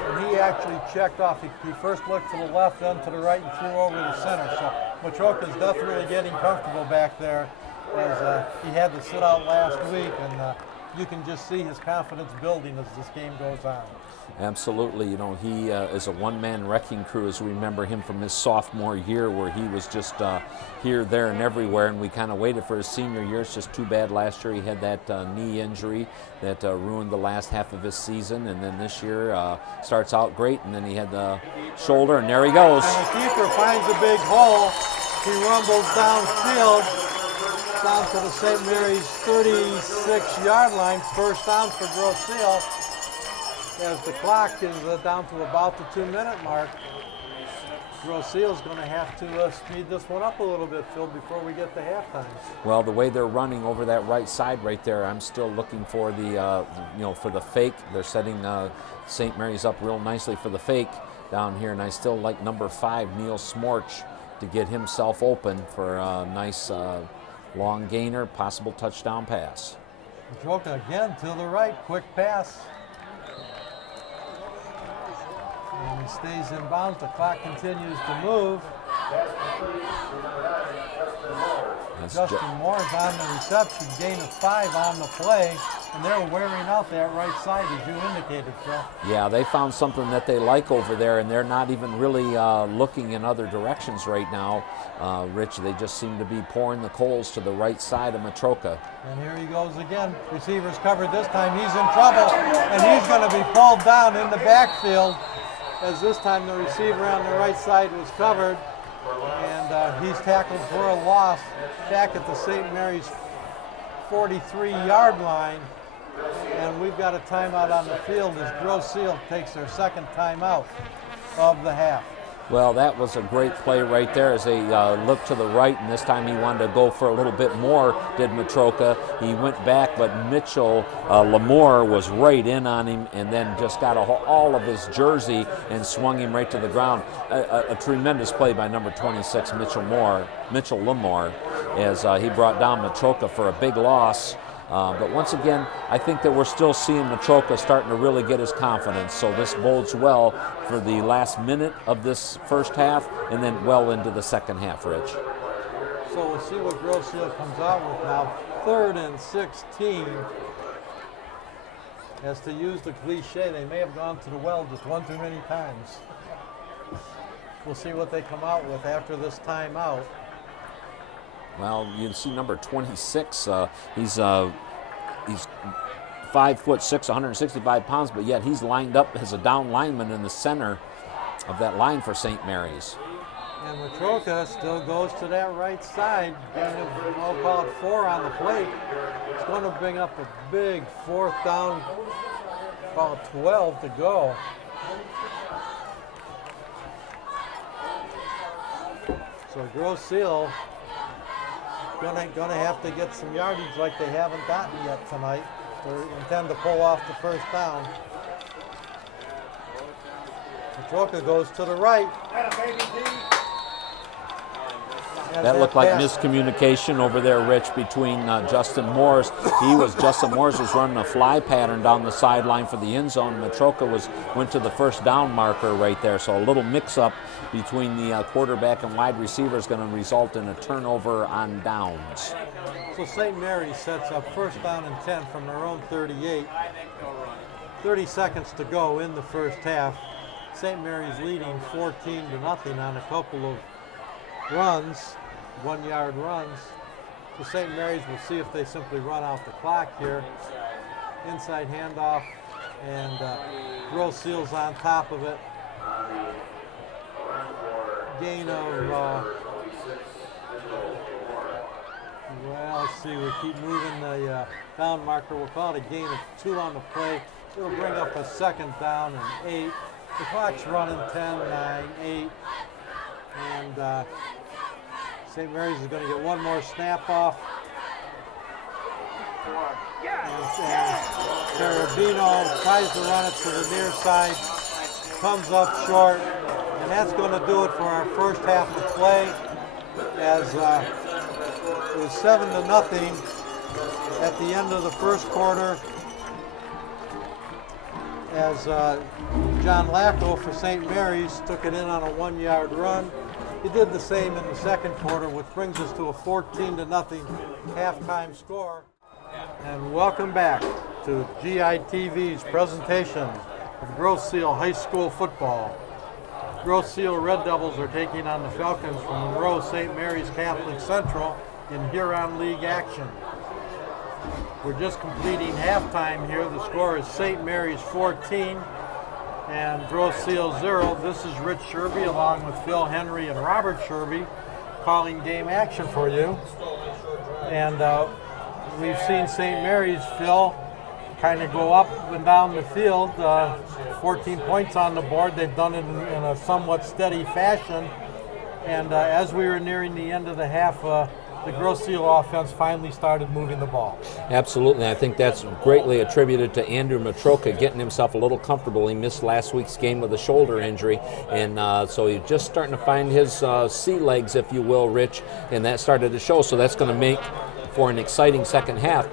and he actually checked off. He first looked to the left, then to the right, and threw over the center. So Matroka's definitely getting comfortable back there, as he had to sit out last week, and you can just see his confidence building as this game goes on. Absolutely. He is a one-man wrecking crew, as we remember him from his sophomore year, where he was just here, there, and everywhere, and we kind of waited for his senior year. It's just too bad last year he had that knee injury that ruined the last half of his season, and then this year starts out great, and then he had the shoulder, and there he goes. And the keeper finds a big hole. He rumbles downfield, down to the St. Mary's 36-yard line. First down for Grosse. As the clock is down to about the 2-minute mark, Grosse is going to have to speed this one up a little bit, Phil, before we get to halftime. Well, the way they're running over that right side right there, I'm still looking for the, for the fake. They're setting St. Mary's up real nicely for the fake down here, and I still like number 5, Neil Smorch, to get himself open for a nice long gainer, possible touchdown pass. Matroka again to the right, quick pass. And he stays in bounds. The clock continues to move. Justin Moore's on the reception, gain of 5 on the play, and they're wearing out that right side, as you indicated, Phil. Yeah, they found something that they like over there, and they're not even really looking in other directions right now, Rich. They just seem to be pouring the coals to the right side of Matroka. And here he goes again. Receivers covered this time. He's in trouble, and he's going to be pulled down in the backfield, as this time the receiver on the right side was covered, and he's tackled for a loss back at the St. Mary's 43-yard line, and we've got a timeout on the field as Grosse takes their second timeout of the half. Well, that was a great play right there as they looked to the right, and this time he wanted to go for a little bit more, did Matroka. He went back, but Mitchell Lamore was right in on him and then just got all of his jersey and swung him right to the ground. A tremendous play by number 26, Mitchell Lamore, as he brought down Matroka for a big loss. But once again, I think that we're still seeing Matroka starting to really get his confidence. So this bodes well for the last minute of this first half and then well into the second half, Rich. So we'll see what Grosse comes out with now. 3rd and 16. As to use the cliche, they may have gone to the well just one too many times. We'll see what they come out with after this timeout. Well, you see number 26. He's 5'6", 165 pounds, but yet he's lined up as a down lineman in the center of that line for St. Mary's. And Matroka still goes to that right side. I'll call it 4 on the plate. It's going to bring up a big 4th down, about 12 to go. So Grosse gonna have to get some yardage like they haven't gotten yet tonight to intend to pull off the first down. Matroka goes to the right. That looked like miscommunication over there, Rich, between Justin Morris. Justin Morris was running a fly pattern down the sideline for the end zone. Matroka went to the first down marker right there. So a little mix-up between the quarterback and wide receiver is going to result in a turnover on downs. So St. Mary's sets up 1st down and 10 from their own 38. 30 seconds to go in the first half. St. Mary's leading 14-0 on a couple of runs, 1-yard runs. So St. Mary's will see if they simply run out the clock here. Inside handoff, and Grosse's on top of it. Gain of, let's see, we keep moving the down marker. We'll call it a gain of 2 on the play. It'll bring up a 2nd down and 8. The clock's running 10, 9, 8. And St. Mary's is going to get one more snap off. And Carabino tries to run it to the near side, comes up short, and that's going to do it for our first half of play. As it was 7-0 at the end of the first quarter. As John Lacko for St. Mary's took it in on a 1-yard run. He did the same in the second quarter, which brings us to a 14-0 halftime score. And welcome back to GITV's presentation of Grosse High School football. Grosse Red Devils are taking on the Falcons from Monroe St. Mary's Catholic Central in Huron League action. We're just completing halftime here. The score is St. Mary's 14 and Grosse 0. This is Rich Sherby along with Phil Henry and Robert Sherby calling game action for you. And we've seen St. Mary's, Phil, kind of go up and down the field. 14 points on the board. They've done it in a somewhat steady fashion. And as we were nearing the end of the half, the Grosse offense finally started moving the ball. Absolutely. I think that's greatly attributed to Andrew Matroka getting himself a little comfortable. He missed last week's game with a shoulder injury, and so he's just starting to find his sea legs, if you will, Rich, and that started to show. So that's going to make for an exciting second half.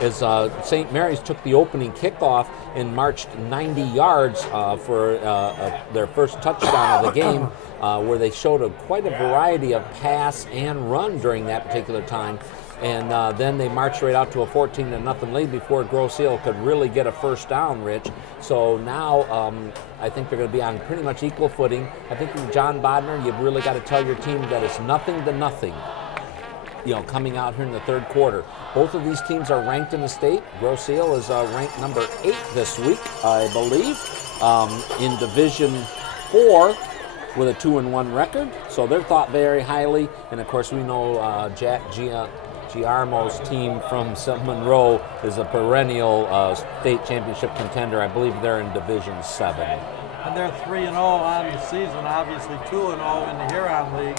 As St. Mary's took the opening kickoff and marched 90 yards for their first touchdown of the game, where they showed quite a variety of pass and run during that particular time. And then they marched right out to a 14-0 lead before Grosse could really get a first down, Rich. So now I think they're going to be on pretty much equal footing. I think with John Bodner, you've really got to tell your team that it's 0-0. Coming out here in the third quarter. Both of these teams are ranked in the state. Grosse is ranked number 8 this week, I believe, in Division 4 with a 2-1 record. So they're thought very highly. And of course, we know Jack Giarmo's team from Monroe is a perennial state championship contender. I believe they're in Division 7. And they're 3-0 on the season, obviously 2-0 in the Huron League.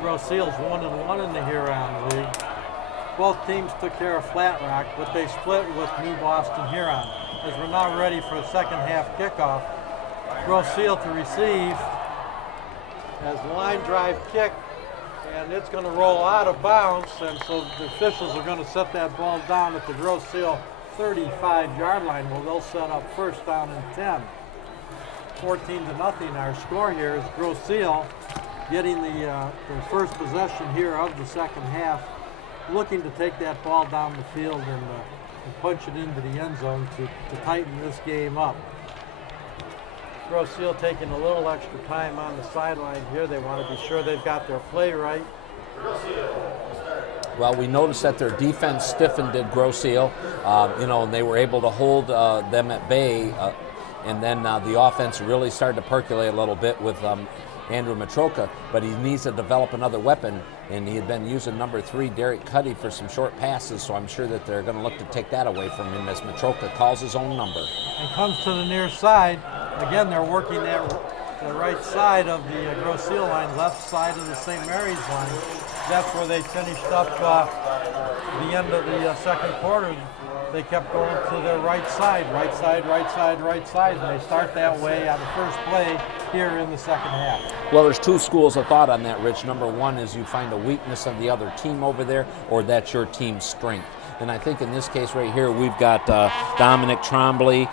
Grosse's 1-1 in the Huron League. Both teams took care of Flat Rock, but they split with New Boston Huron. As we're now ready for a second half kickoff, Grosse to receive as line drive kick, and it's going to roll out of bounds, and so the officials are going to set that ball down at the Grosse 35-yard line. Well, they'll set up first down and 10. 14-0 our score here is Grosse getting the first possession here of the second half, looking to take that ball down the field and punch it into the end zone to tighten this game up. Grosse taking a little extra time on the sideline here. They want to be sure they've got their play right. Well, we noticed that their defense stiffened at Grosse, and they were able to hold them at bay, and then the offense really started to percolate a little bit with Andrew Matroka, but he needs to develop another weapon, and he had been using number 3, Derek Cuddy, for some short passes, so I'm sure that they're going to look to take that away from him as Matroka calls his own number. And comes to the near side. Again, they're working the right side of the Grosse line, left side of the St. Mary's line. That's where they finished up the end of the second quarter. They kept going to their right side, right side, right side, right side, and they start that way on the first play here in the second half. Well, there's two schools of thought on that, Rich. Number one is you find a weakness of the other team over there, or that's your team's strength. And I think in this case right here, we've got Dominic Trombley,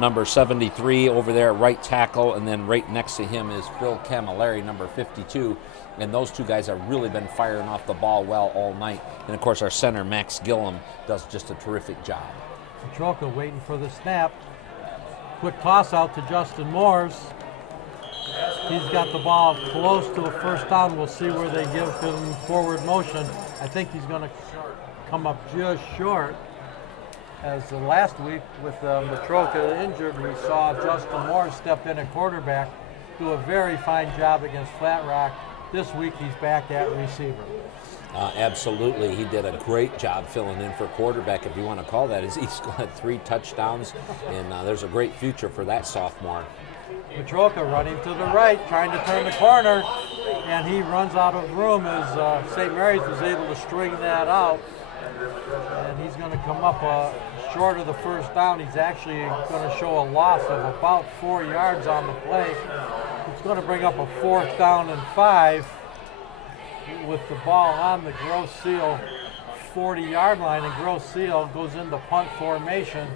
number 73, over there at right tackle, and then right next to him is Phil Camilleri, number 52. And those two guys have really been firing off the ball well all night. And, of course, our center, Max Gillum, does just a terrific job. Petrocca waiting for the snap. Quick toss out to Justin Moores. He's got the ball close to a first down. We'll see where they give him forward motion. I think he's going to come up just short. As last week with Petrocca injured, we saw Justin Moores step in at quarterback, do a very fine job against Flat Rock. This week he's back at receiver. Absolutely. He did a great job filling in for quarterback, if you want to call that. He's got 3 touchdowns, and there's a great future for that sophomore. Petrocca running to the right, trying to turn the corner, and he runs out of room as St. Mary's was able to string that out. And he's going to come up short of the first down. He's actually going to show a loss of about 4 yards on the play. It's going to bring up a 4th down and 5 with the ball on the Grosse 40-yard line, and Grosse goes into punt formation.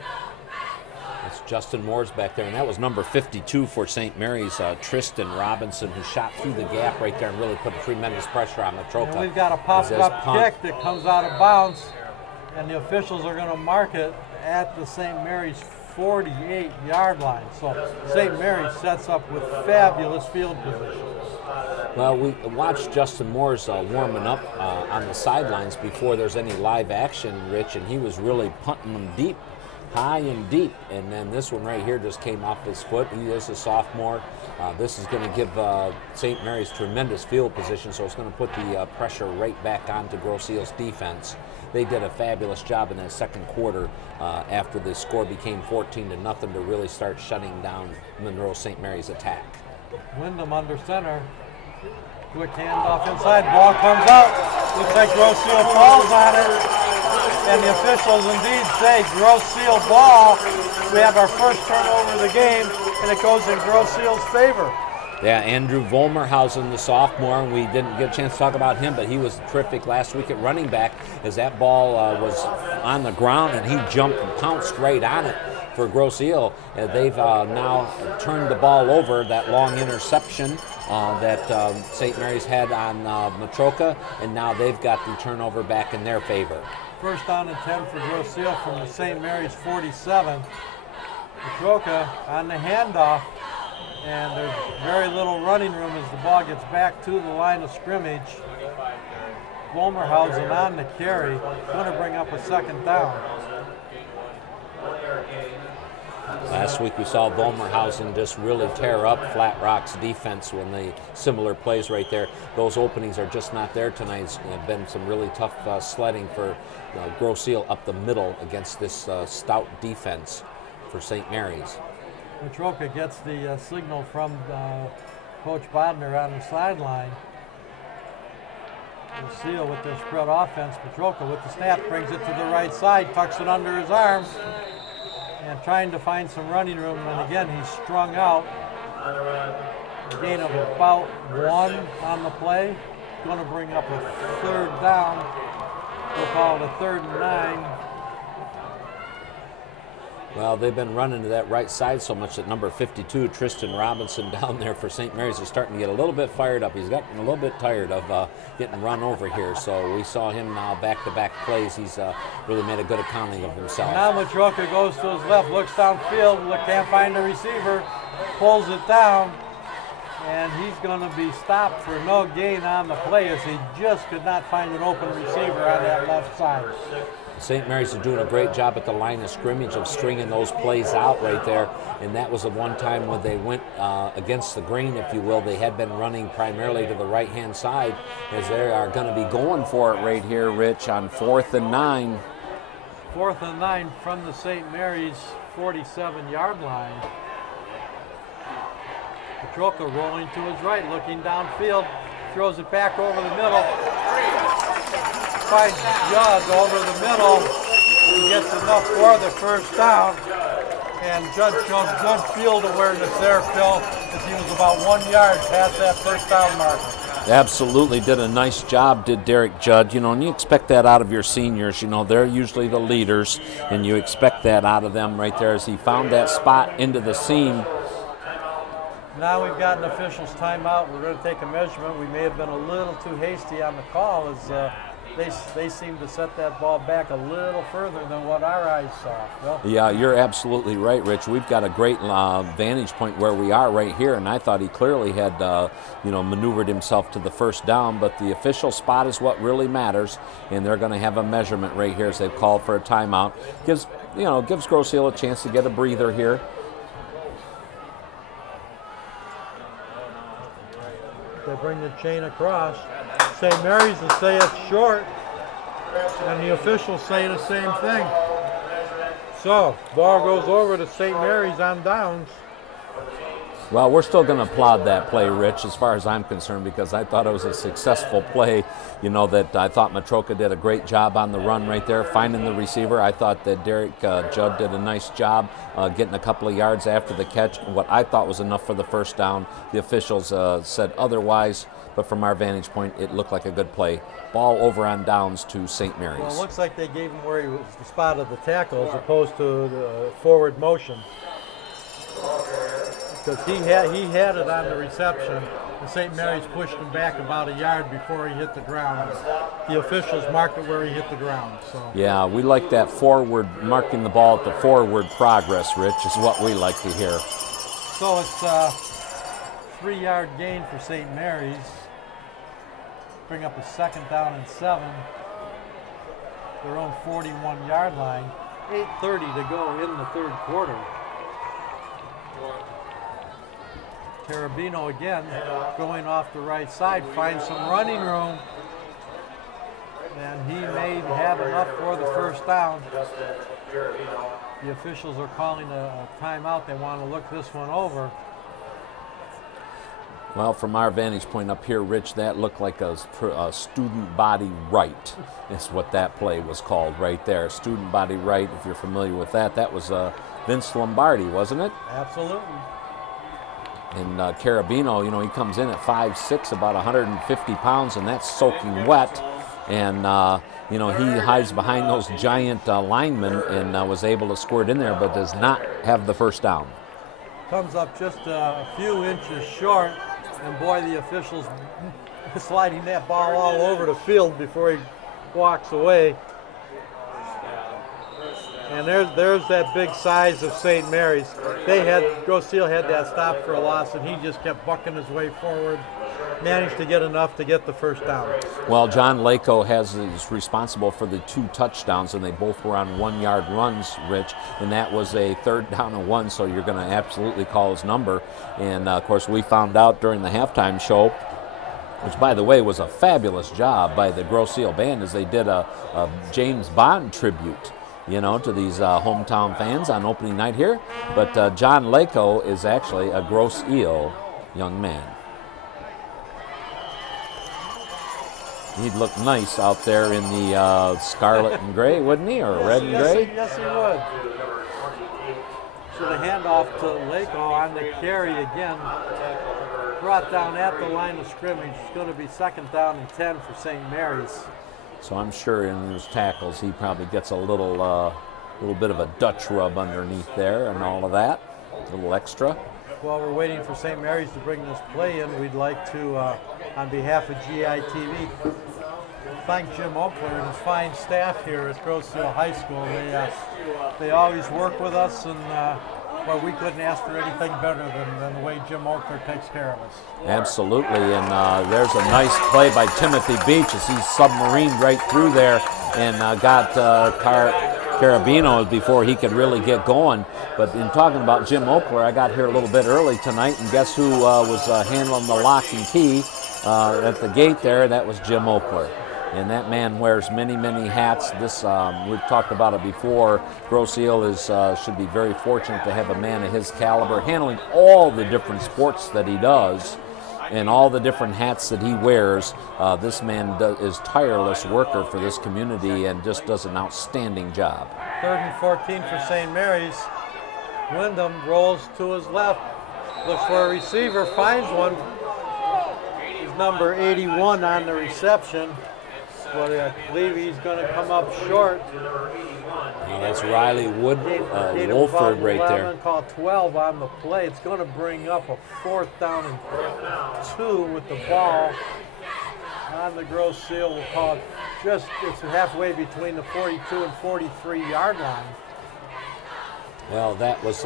That's Justin Moores back there, and that was number 52 for St. Mary's, Tristan Robinson, who shot through the gap right there and really put tremendous pressure on Matroka. And we've got a pop-up kick that comes out of bounds, and the officials are going to mark it at the St. Mary's 48-yard line. So St. Mary's sets up with fabulous field position. Well, we watched Justin Moores warming up on the sidelines before there's any live action, Rich, and he was really punting them deep, high and deep. And then this one right here just came off his foot. He is a sophomore. This is going to give St. Mary's tremendous field position, so it's going to put the pressure right back onto Grosse's defense. They did a fabulous job in that second quarter after the score became 14-0 to really start shutting down Monroe St. Mary's attack. Wyndham under center. Quick handoff inside. Ball comes out. Looks like Grosse falls on it. And the officials indeed say Grosse ball. We have our first turnover of the game, and it goes in Grosse's favor. Yeah, Andrew Volmerhausen, the sophomore, and we didn't get a chance to talk about him, but he was terrific last week at running back as that ball was on the ground, and he jumped and pounced right on it for Grosse. They've now turned the ball over, that long interception that St. Mary's had on Matroka, and now they've got the turnover back in their favor. First down and 10 for Grosse from the St. Mary's 47. Matroka on the handoff. And there's very little running room as the ball gets back to the line of scrimmage. Volmerhausen on the carry, going to bring up a second down. Last week we saw Volmerhausen just really tear up Flat Rock's defense when the similar plays right there. Those openings are just not there tonight. It's been some really tough sledding for Grosse up the middle against this stout defense for St. Mary's. Petrocca gets the signal from Coach Bodner on the sideline. Grosse with their spread offense. Petrocca with the snap brings it to the right side, tucks it under his arm, and trying to find some running room. And again, he's strung out. A gain of about 1 on the play. going to bring up a third down. We'll call it a 3rd and 9. Well, they've been running to that right side so much that number 52, Tristan Robinson, down there for St. Mary's, is starting to get a little bit fired up. He's gotten a little bit tired of getting run over here. So we saw him now back-to-back plays. He's really made a good accounting of himself. Now Matroka goes to his left, looks downfield, can't find the receiver, pulls it down, and he's going to be stopped for no gain on the play as he just could not find an open receiver on that left side. St. Mary's is doing a great job at the line of scrimmage of stringing those plays out right there, and that was the one time when they went against the grain, if you will. They had been running primarily to the right-hand side, as they are going to be going for it right here, Rich, on 4th and 9. 4th and 9 from the St. Mary's 47-yard line. Petroka rolling to his right, looking downfield, throws it back over the middle. Finds Judd over the middle. He gets enough for the first down. And Judd showed good field awareness there, Phil, as he was about 1 yard past that first down marker. Absolutely did a nice job, did Derek Judd. You know, and you expect that out of your seniors. You know, they're usually the leaders, and you expect that out of them right there as he found that spot into the seam. Now we've got an official's timeout. We're going to take a measurement. We may have been a little too hasty on the call as they seem to set that ball back a little further than what our eyes saw. Well, yeah, you're absolutely right, Rich. We've got a great vantage point where we are right here, and I thought he clearly had, maneuvered himself to the first down, but the official spot is what really matters, and they're going to have a measurement right here as they've called for a timeout. Gives Grosse a chance to get a breather here. They bring the chain across. St. Mary's will say it's short, and the officials say the same thing. So, ball goes over to St. Mary's on downs. Well, we're still going to applaud that play, Rich, as far as I'm concerned, because I thought it was a successful play. You know, that I thought Matroka did a great job on the run right there, finding the receiver. I thought that Derek Judd did a nice job getting a couple of yards after the catch, what I thought was enough for the first down. The officials said otherwise, but from our vantage point, it looked like a good play. Ball over on downs to St. Mary's. Well, it looks like they gave him where he was the spot of the tackle as opposed to the forward motion. Because he had it on the reception, and St. Mary's pushed him back about a yard before he hit the ground. The officials marked it where he hit the ground. So yeah, we like that forward, marking the ball at the forward progress, Rich, is what we like to hear. So it's a 3-yard gain for St. Mary's. Bring up a 2nd down and 7. Their own 41-yard line. 8:30 to go in the 3rd quarter. Carabino again going off the right side, finds some running room, and he may have enough for the first down. The officials are calling a timeout. They want to look this one over. Well, from our vantage point up here, Rich, that looked like a student body right is what that play was called right there. Student body right, if you're familiar with that. That was Vince Lombardi, wasn't it? Absolutely. And Carabino, he comes in at 5'6", about 150 pounds, and that's soaking wet. And, he hides behind those giant linemen and was able to squirt in there, but does not have the first down. Comes up just a few inches short, and boy, the officials sliding that ball all over the field before he walks away. And there's that big size of St. Mary's. Grosse had that stop for a loss, and he just kept bucking his way forward, managed to get enough to get the first down. Well, John Lako is responsible for the 2 touchdowns, and they both were on 1-yard runs, Rich, and that was a 3rd down and 1, so you're going to absolutely call his number. And, of course, we found out during the halftime show, which, by the way, was a fabulous job by the Grosse Band, as they did a James Bond tribute, to these hometown fans on opening night here. But John Lako is actually a Grosse young man. He'd look nice out there in the scarlet and gray, wouldn't he, or red and gray? Yes, he would. So the handoff to Lako on the carry again. brought down at the line of scrimmage. It's going to be 2nd down and 10 for St. Mary's. So I'm sure in his tackles he probably gets a little bit of a Dutch rub underneath there and all of that, a little extra. While we're waiting for St. Mary's to bring this play in, we'd like to, on behalf of GITV, thank Jim Oakler and his fine staff here at Grosse High School. They always work with us, and well, we couldn't ask for anything better than the way Jim Oakler takes care of us. Absolutely, and there's a nice play by Timothy Beach as he submarined right through there and got Carabino before he could really get going. But in talking about Jim Oakler, I got here a little bit early tonight, and guess who was handling the lock and key at the gate there? That was Jim Oakler. And that man wears many, many hats. This we've talked about it before. Grosse should be very fortunate to have a man of his caliber handling all the different sports that he does and all the different hats that he wears. This man is tireless worker for this community and just does an outstanding job. 3rd and 14 for St. Mary's. Wyndham rolls to his left, looks for a receiver, finds one. He's number 81 on the reception. But I believe he's going to come up short. That's Riley Wolford right there. Call 12 on the play. It's going to bring up a 4th down and 2 with the ball on the Grosse. We'll call it it's halfway between the 42 and 43 yard line. Well, that was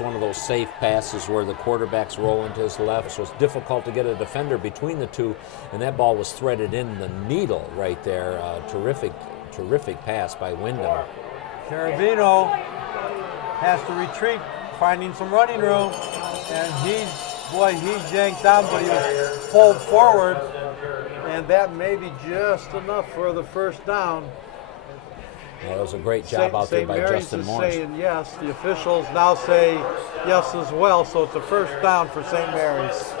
one of those safe passes where the quarterback's rolling to his left, so it's difficult to get a defender between the two, and that ball was threaded in the needle right there. Terrific pass by Wyndham. Carabino has to retreat, finding some running room, and he yanked down, but he was pulled forward, and that may be just enough for the 1st down. That was a great job out there by Justin Morris. Saying yes. The officials now say yes as well, so it's a 1st down for St. Mary's.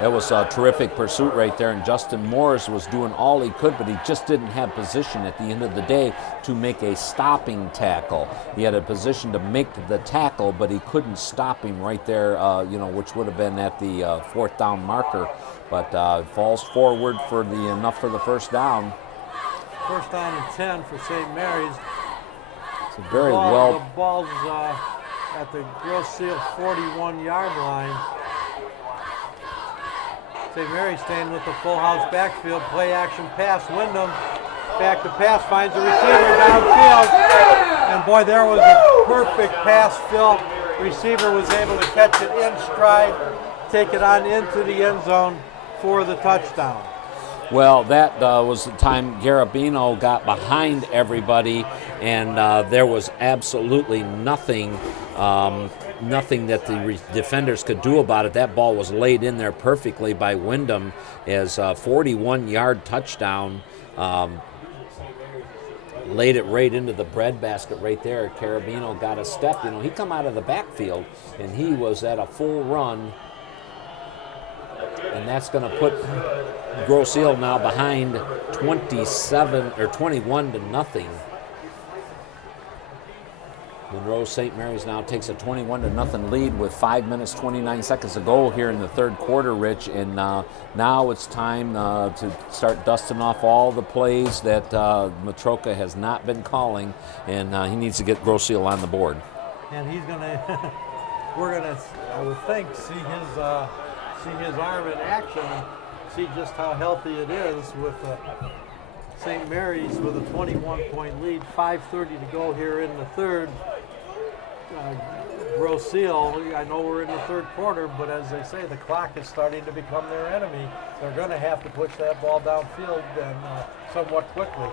That was a terrific pursuit right there, and Justin Morris was doing all he could, but he just didn't have position at the end of the day to make a stopping tackle. He had a position to make the tackle, but he couldn't stop him right there, which would have been at the 4th down marker. But falls forward for enough for the 1st down. 1st down and 10 for St. Mary's. It's very well. The ball's at the Grosse 41-yard line. St. Mary's staying with the full house backfield. Play action pass. Wyndham back to pass, finds the receiver downfield. And boy, there was a perfect pass. Phil, receiver was able to catch it in stride, take it on into the end zone for the touchdown. Well, that was the time Garabino got behind everybody, and there was absolutely nothing that the defenders could do about it. That ball was laid in there perfectly by Wyndham as a 41-yard touchdown. Laid it right into the breadbasket right there. Carabino got a step. He come out of the backfield, and he was at a full run. And that's going to put Grosse now behind 21 to nothing. Monroe St. Mary's now takes a 21 to nothing lead with 5 minutes 29 seconds to go here in the 3rd quarter, Rich. And now it's time to start dusting off all the plays that Matroka has not been calling, and he needs to get Grosse on the board. And he's going to, we're going to, I would think, see his arm in action and see just how healthy it is with St. Mary's with a 21-point lead, 5:30 to go here in the 3rd. Grosse, I know we're in the 3rd quarter, but as they say, the clock is starting to become their enemy. They're going to have to push that ball downfield and somewhat quickly.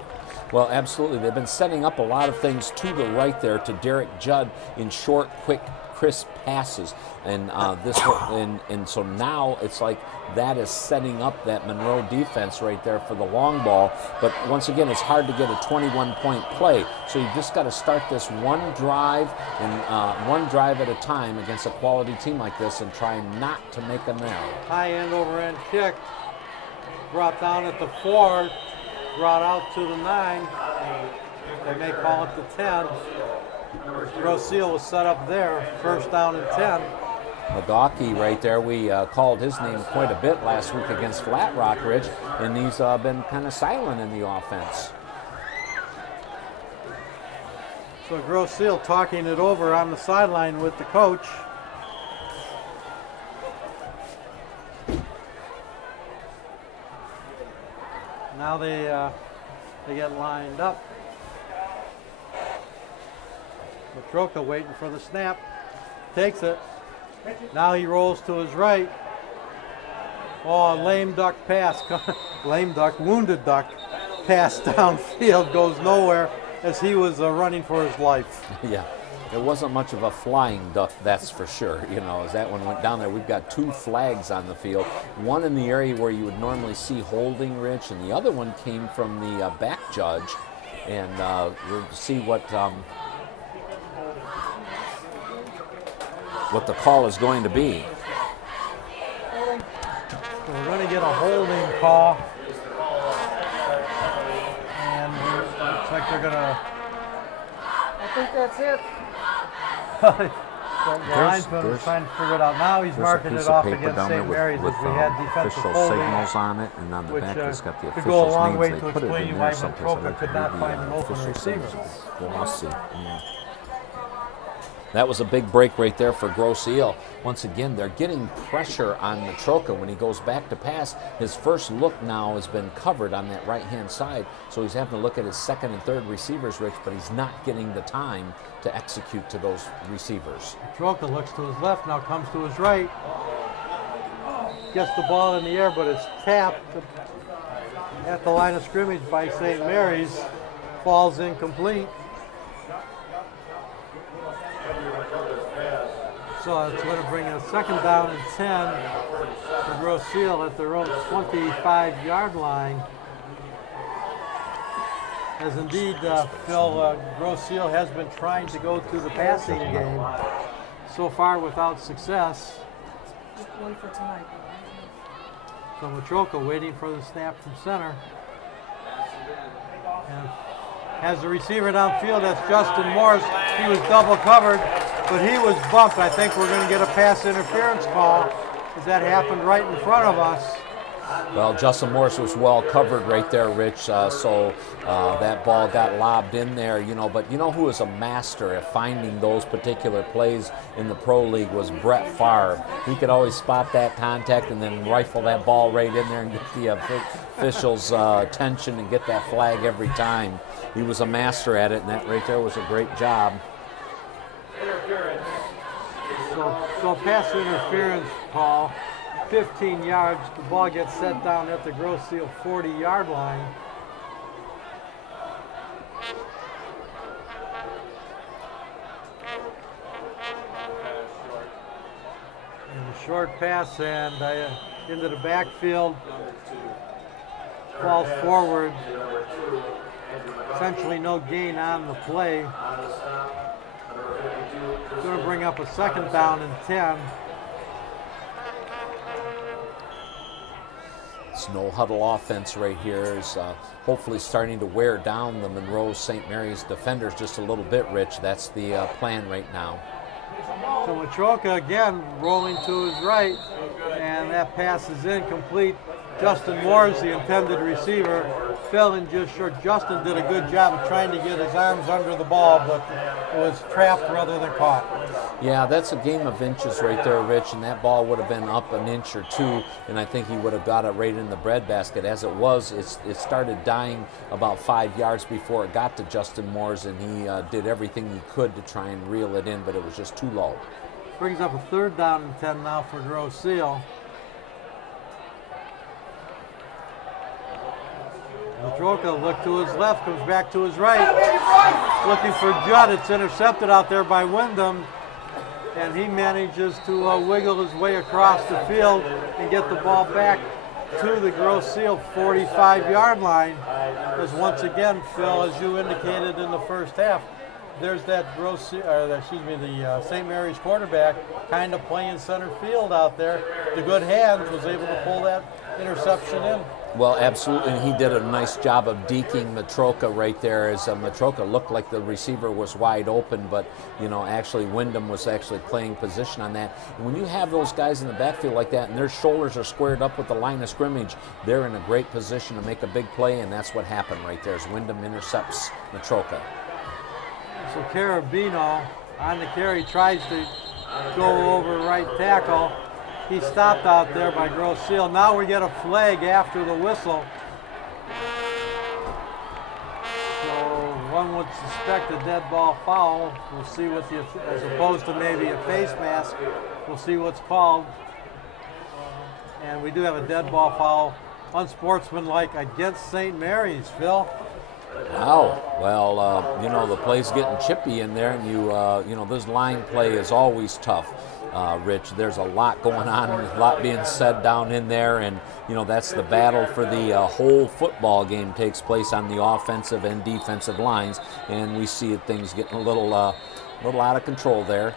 Well, absolutely. They've been setting up a lot of things to the right there to Derek Judd in short, quick, crisp passes, and so now it's like that is setting up that Monroe defense right there for the long ball. But once again, it's hard to get a 21-point play, so you just got to start this one drive at a time against a quality team like this and try not to make an error. High end over end kick, brought down at the 4, brought out to the 9. They may call it the 10. Grosse was set up there, 1st down and 10. Magawki right there, we called his name quite a bit last week against Flat Rock Ridge, and he's been kind of silent in the offense. So Grosse talking it over on the sideline with the coach. Now they get lined up. Matroka waiting for the snap. Takes it. Now he rolls to his right. Oh, lame duck pass. Lame duck, wounded duck pass downfield goes nowhere as he was running for his life. Yeah, it wasn't much of a flying duck, that's for sure. You know, as that one went down there, we've got 2 flags on the field. One in the area where you would normally see holding, Rich, and the other one came from the back judge. And we'll see what the call is going to be. So we're going to get a holding call. And looks like they're going to... I think that's it. The linesman was trying to figure it out. Now he's marking it off against St. Mary's as we had defensive official holding, signals on it, and on the which back it's got the could go a officials' long names. way They to put it explain in why there someplace. Matroka could not find an open receiver. Grosse. Yeah. That was a big break right there for Grosse. Once again, they're getting pressure on Matroka when he goes back to pass. His first look now has been covered on that right-hand side, so he's having to look at his second and third receivers, Rich, but he's not getting the time to execute to those receivers. Matroka looks to his left, now comes to his right. Gets the ball in the air, but it's tapped at the line of scrimmage by St. Mary's. Falls incomplete. So it's going to bring a second down and 10 for Grosse at their own 25-yard line. As indeed, Phil, Grosse has been trying to go to the passing game, so far without success. Just one for tonight. So Matroka waiting for the snap from center. And has the receiver downfield, that's Justin Morris. He was double covered, but he was bumped. I think we're going to get a pass interference call, as that happened right in front of us. Well, Justin Morris was well covered right there, Rich, so that ball got lobbed in there, you know. But you know who was a master at finding those particular plays in the Pro League was Brett Favre. He could always spot that contact and then rifle that ball right in there and get the officials' attention and get that flag every time. He was a master at it, and that right there was a great job. So pass interference call, 15 yards. The ball gets set down at the Grosse 40-yard line. And a short pass and into the backfield. Falls forward. Essentially no gain on the play. Going to bring up a second down and 10. This no huddle offense right here is hopefully starting to wear down the Monroe St. Mary's defenders just a little bit, Rich. That's the plan right now. So Matroka again rolling to his right, and that pass is incomplete. Justin Morris, the intended receiver, fell in just short. Justin did a good job of trying to get his arms under the ball, but it was trapped rather than caught. Yeah, that's a game of inches right there, Rich, and that ball would have been up an inch or two, and I think he would have got it right in the breadbasket. As it was, it started dying about 5 yards before it got to Justin Morris, and he did everything he could to try and reel it in, but it was just too low. Brings up a third down and 10 now for Grosse. Matroka looked to his left, comes back to his right, looking for Judd. It's intercepted out there by Wyndham, and he manages to wiggle his way across the field and get the ball back to the Grosse 45-yard line. As once again, Phil, as you indicated in the first half, there's that the St. Mary's quarterback kind of playing center field out there. The good hands was able to pull that interception in. Well, absolutely, and he did a nice job of deking Matroka right there, as Matroka looked like the receiver was wide open, but actually Wyndham was actually playing position on that. And when you have those guys in the backfield like that, and their shoulders are squared up with the line of scrimmage, they're in a great position to make a big play, and that's what happened right there, as Wyndham intercepts Matroka. So Carabino on the carry tries to go over right tackle. He stopped out there by Grosse. Now we get a flag after the whistle. So one would suspect a dead ball foul. We'll see what as opposed to maybe a face mask. We'll see what's called. And we do have a dead ball foul, unsportsmanlike against St. Mary's, Phil. Wow. Well, the play's getting chippy in there, and this line play is always tough. Rich, there's a lot going on, a lot being said down in there, and that's the battle for the whole football game takes place on the offensive and defensive lines, and we see things getting a little out of control there.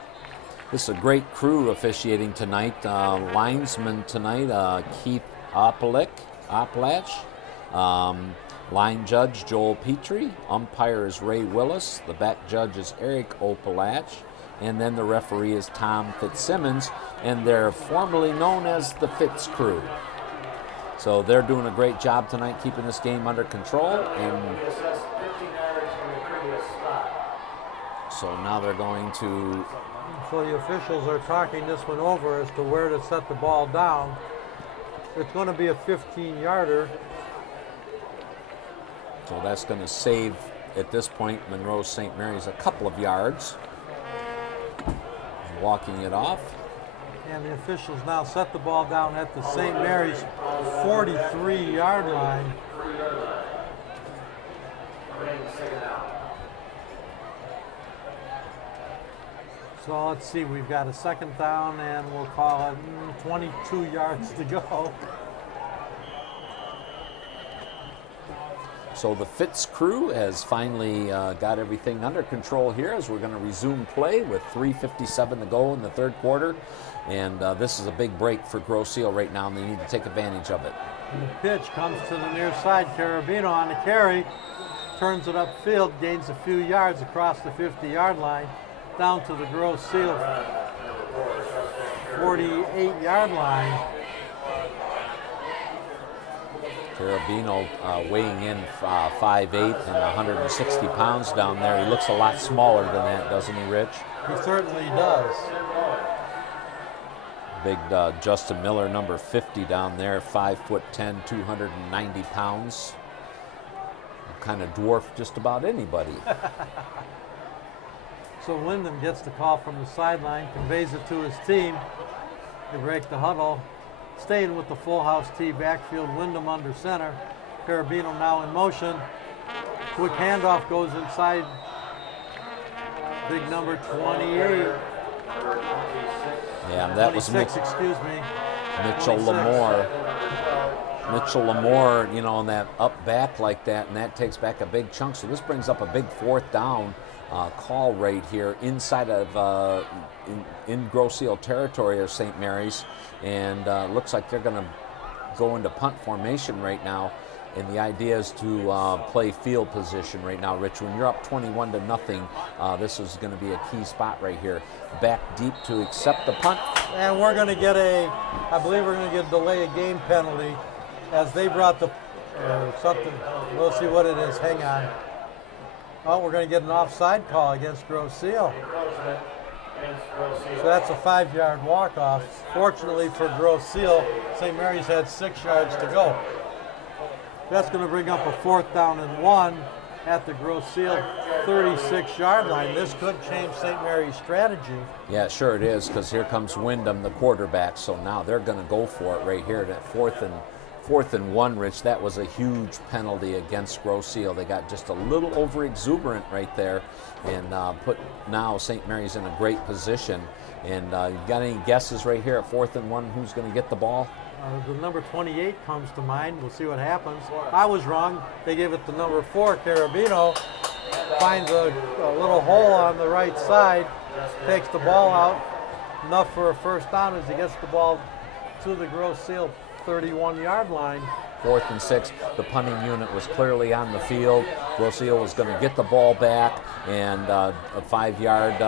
This is a great crew officiating tonight. Linesman tonight, Keith Oplach. Line judge Joel Petrie. Umpire is Ray Willis. The back judge is Eric Opalach. And then the referee is Tom Fitzsimmons, and they're formerly known as the Fitz Crew. So they're doing a great job tonight keeping this game under control. And so now they're going to... So the officials are talking this one over as to where to set the ball down. It's going to be a 15-yarder. So that's going to save, at this point, Monroe St. Mary's a couple of yards. Walking it off. And the officials now set the ball down at the St. Mary's 43-yard line. So let's see, we've got a second down, and we'll call it 22 yards to go. So the Fitz crew has finally got everything under control here, as we're going to resume play with 3:57 to go in the third quarter. And this is a big break for Grosse right now, and they need to take advantage of it. And the pitch comes to the near side. Carabino on the carry, turns it upfield, gains a few yards across the 50-yard line, down to the Grosse 48-yard line. Carabino weighing in 5'8" and 160 pounds down there. He looks a lot smaller than that, doesn't he, Rich? He certainly does. Big Justin Miller, number 50 down there, 5'10", 290 pounds. Kind of dwarf just about anybody. So Wyndham gets the call from the sideline, conveys it to his team. They break the huddle. Staying with the full house T backfield, Wyndham under center. Carabino now in motion. Quick handoff goes inside. Big number 28. Yeah, that was 26, excuse me. Mitchell 26. Lamore. Mitchell Lamore, on that up back like that, and that takes back a big chunk. So this brings up a big fourth down call right here inside of in Grosse territory of St. Mary's, and looks like they're going to go into punt formation right now. And the idea is to play field position right now, Rich. When you're up 21-0, this is going to be a key spot right here. Back deep to accept the punt. And we're going to get I believe we're going to get a delay of game penalty as they brought the something. We'll see what it is. Hang on. Oh, we're going to get an offside call against Grosse. So that's a 5-yard walk-off. Fortunately for Grosse, St. Mary's had 6 yards to go. That's going to bring up a 4th down and 1 at the Grosse 36-yard line. This could change St. Mary's strategy. Yeah, sure it is, because here comes Wyndham, the quarterback. So now they're going to go for it right here at 4th and 1, Rich. That was a huge penalty against Grosse. They got just a little over exuberant right there, and put now St. Mary's in a great position. And you got any guesses right here at 4th and 1? Who's going to get the ball? The number 28 comes to mind. We'll see what happens. I was wrong. They gave it to number 4. Carabino finds a little hole on the right side, takes the ball out. Enough for a first down as he gets the ball to the Grosse 31-yard line. 4th and 6. The punting unit was clearly on the field. Grosse was going to get the ball back, and a 5-yard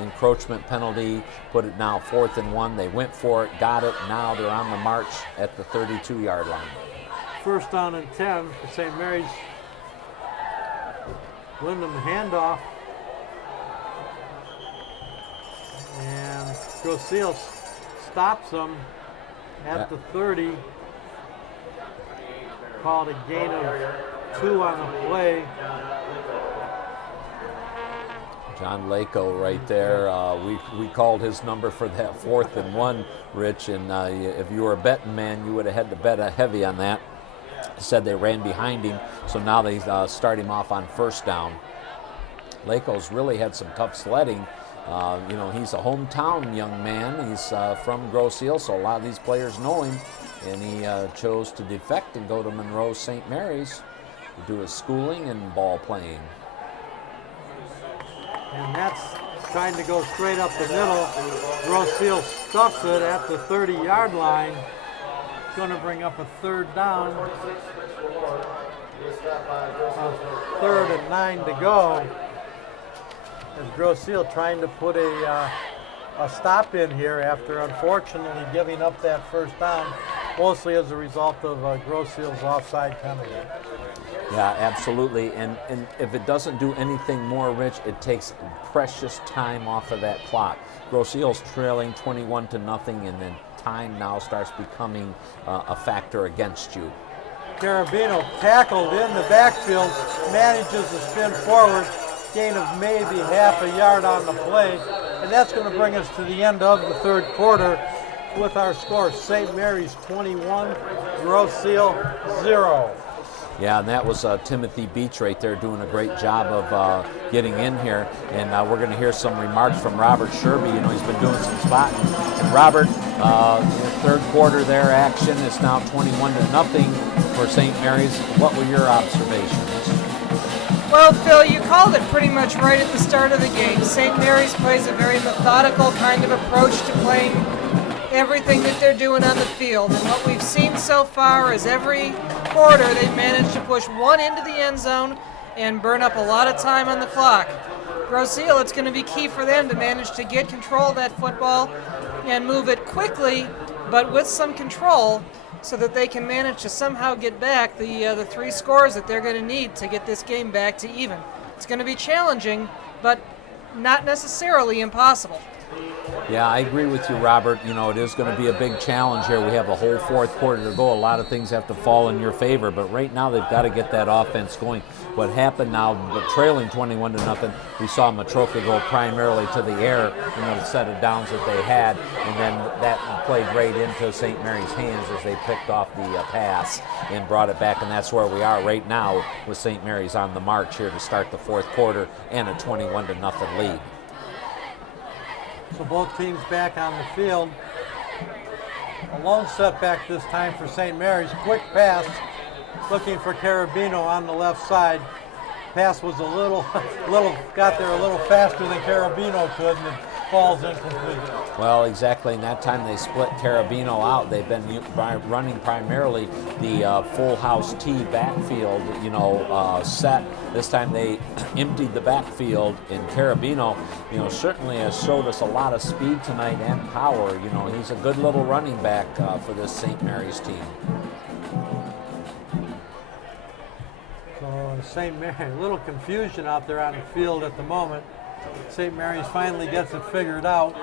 encroachment penalty put it now 4th and 1. They went for it, got it. Now they're on the march at the 32-yard line. 1st down and 10 for St. Mary's. Wyndham handoff. And Grosse stops them at the 30. Called a gain of 2 on the play. John Lako right there. We called his number for that 4th and 1, Rich, and if you were a betting man, you would have had to bet heavy on that. Said they ran behind him, so now they start him off on 1st down. Lako's really had some tough sledding. He's a hometown young man. He's from Grosse, so a lot of these players know him. And he chose to defect and go to Monroe St. Mary's to do his schooling and ball playing. And that's trying to go straight up the middle. Grosse stuffs it at the 30-yard line. It's going to bring up a 3rd down. 3rd and 9 to go. As Grosse trying to put a stop in here after unfortunately giving up that 1st down, mostly as a result of Grosse's offside penalty. Yeah, absolutely. And if it doesn't do anything more, Rich, it takes precious time off of that clock. Grosse's trailing 21-0, and then time now starts becoming a factor against you. Carabino tackled in the backfield, manages to spin forward, gain of maybe half a yard on the play, and that's going to bring us to the end of the 3rd quarter with our score: St. Mary's 21, Grosse 0. Yeah, and that was Timothy Beach right there doing a great job of getting in here. And we're going to hear some remarks from Robert Sherby. He's been doing some spotting. And Robert, in the 3rd quarter there, action is now 21-0 for St. Mary's. What were your observations? Well, Phil, you called it pretty much right at the start of the game. St. Mary's plays a very methodical kind of approach to playing everything that they're doing on the field. And what we've seen so far is every quarter they've managed to push one into the end zone and burn up a lot of time on the clock. Grosse, it's going to be key for them to manage to get control of that football and move it quickly, but with some control, so that they can manage to somehow get back the 3 scores that they're going to need to get this game back to even. It's going to be challenging, but not necessarily impossible. Yeah, I agree with you, Robert. It is going to be a big challenge here. We have a whole 4th quarter to go. A lot of things have to fall in your favor, but right now they've got to get that offense going. What happened now, but trailing 21-0, we saw Matroka go primarily to the air in the set of downs that they had, and then that played right into St. Mary's hands as they picked off the pass and brought it back, and that's where we are right now with St. Mary's on the march here to start the 4th quarter and a 21-0 lead. So both teams back on the field. A lone setback this time for St. Mary's. Quick pass, looking for Carabino on the left side. Pass was got there a little faster than Carabino could, and it falls incomplete. Well, exactly, and that time they split Carabino out. They've been running primarily the full house T backfield, set. This time they emptied the backfield, and Carabino, certainly has showed us a lot of speed tonight and power. He's a good little running back for this St. Mary's team. So St. Mary, a little confusion out there on the field at the moment. St. Mary's finally gets it figured out.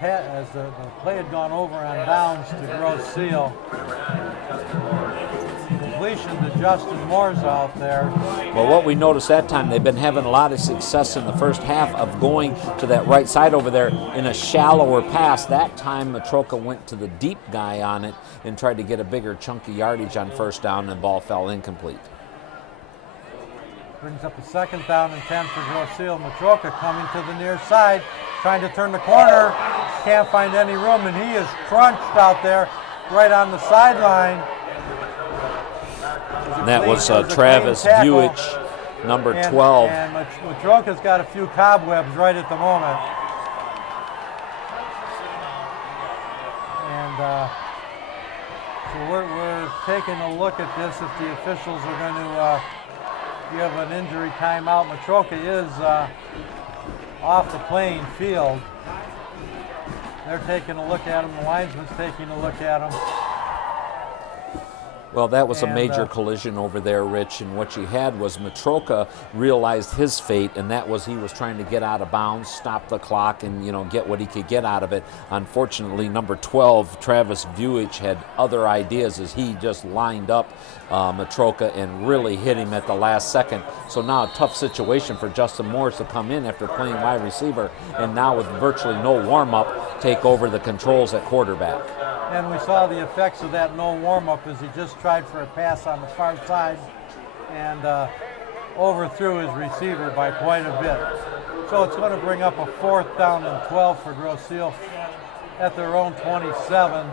As the play had gone over on downs to Grosse. Completion to Justin Moore's out there. Well, what we noticed that time, they've been having a lot of success in the first half of going to that right side over there in a shallower pass. That time, Matroka went to the deep guy on it and tried to get a bigger chunky yardage on 1st down, and the ball fell incomplete. Brings up a 2nd down and 10 for Grosse. Matroka coming to the near side, trying to turn the corner. Can't find any room, and he is crunched out there right on the sideline. And that was Travis Buich number 12. And Matroka's got a few cobwebs right at the moment. And so we're taking a look at this if the officials are going to give an injury timeout. Matroka is off the playing field. They're taking a look at him. The linesman's taking a look at him. Well, that was a major collision over there, Rich, and what you had was Matroka realized his fate, and that was he was trying to get out of bounds, stop the clock, and get what he could get out of it. Unfortunately, number 12, Travis Vujic, had other ideas as he just lined up Matroka and really hit him at the last second. So now a tough situation for Justin Morris to come in after playing wide receiver, and now with virtually no warm-up, take over the controls at quarterback. And we saw the effects of that no warm-up as he just tried for a pass on the far side and overthrew his receiver by quite a bit. So it's going to bring up a 4th down and 12 for Grosse at their own 27.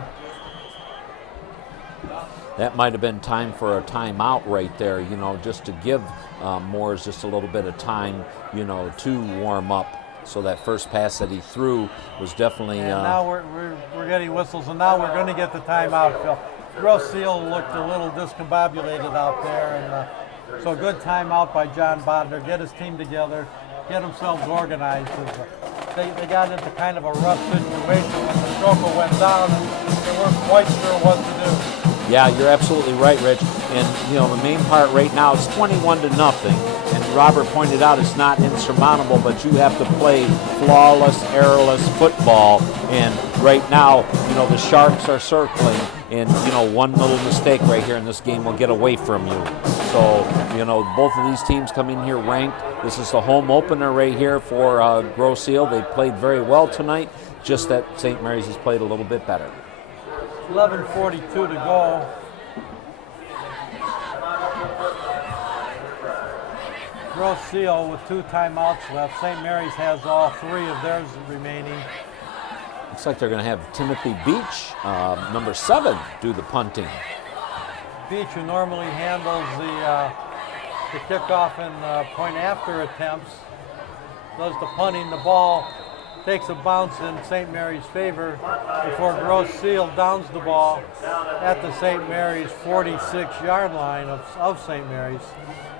That might have been time for a timeout right there, just to give Moores just a little bit of time, to warm up. So that first pass that he threw was definitely... And now we're getting whistles, and now we're going to get the timeout, Phil. Grosse looked a little discombobulated out there, and so good timeout by John Bodner. Get his team together, get themselves organized. They got into kind of a rough situation when the Matroka went down, and they weren't quite sure what to do. Yeah, you're absolutely right, Rich. And, the main part right now is 21-0. And Robert pointed out it's not insurmountable, but you have to play flawless, errorless football. And right now, the Sharks are circling, and, one little mistake right here in this game will get away from you. So, both of these teams come in here ranked. This is the home opener right here for Grosse. They played very well tonight, just that St. Mary's has played a little bit better. 11:42 to go. Grosse with 2 timeouts left. St. Mary's has all 3 of theirs remaining. Looks like they're going to have Timothy Beach, number 7, do the punting. Beach, who normally handles the kickoff and point after attempts, does the punting. The ball takes a bounce in St. Mary's favor before Grosse downs the ball at the St. Mary's 46-yard line of St. Mary's.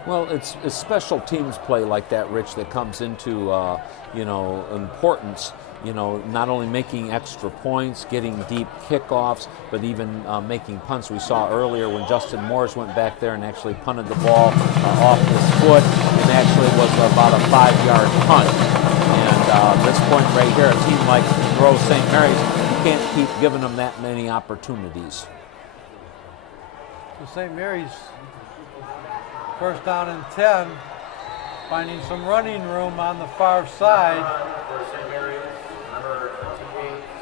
Well, it's special teams play like that, Rich, that comes into importance. Not only making extra points, getting deep kickoffs, but even making punts. We saw earlier when Justin Morris went back there and actually punted the ball off his foot, and actually was about a 5-yard punt. And this point right here, a team like Grosse St. Mary's, you can't keep giving them that many opportunities. So St. Mary's, 1st down and 10, finding some running room on the far side.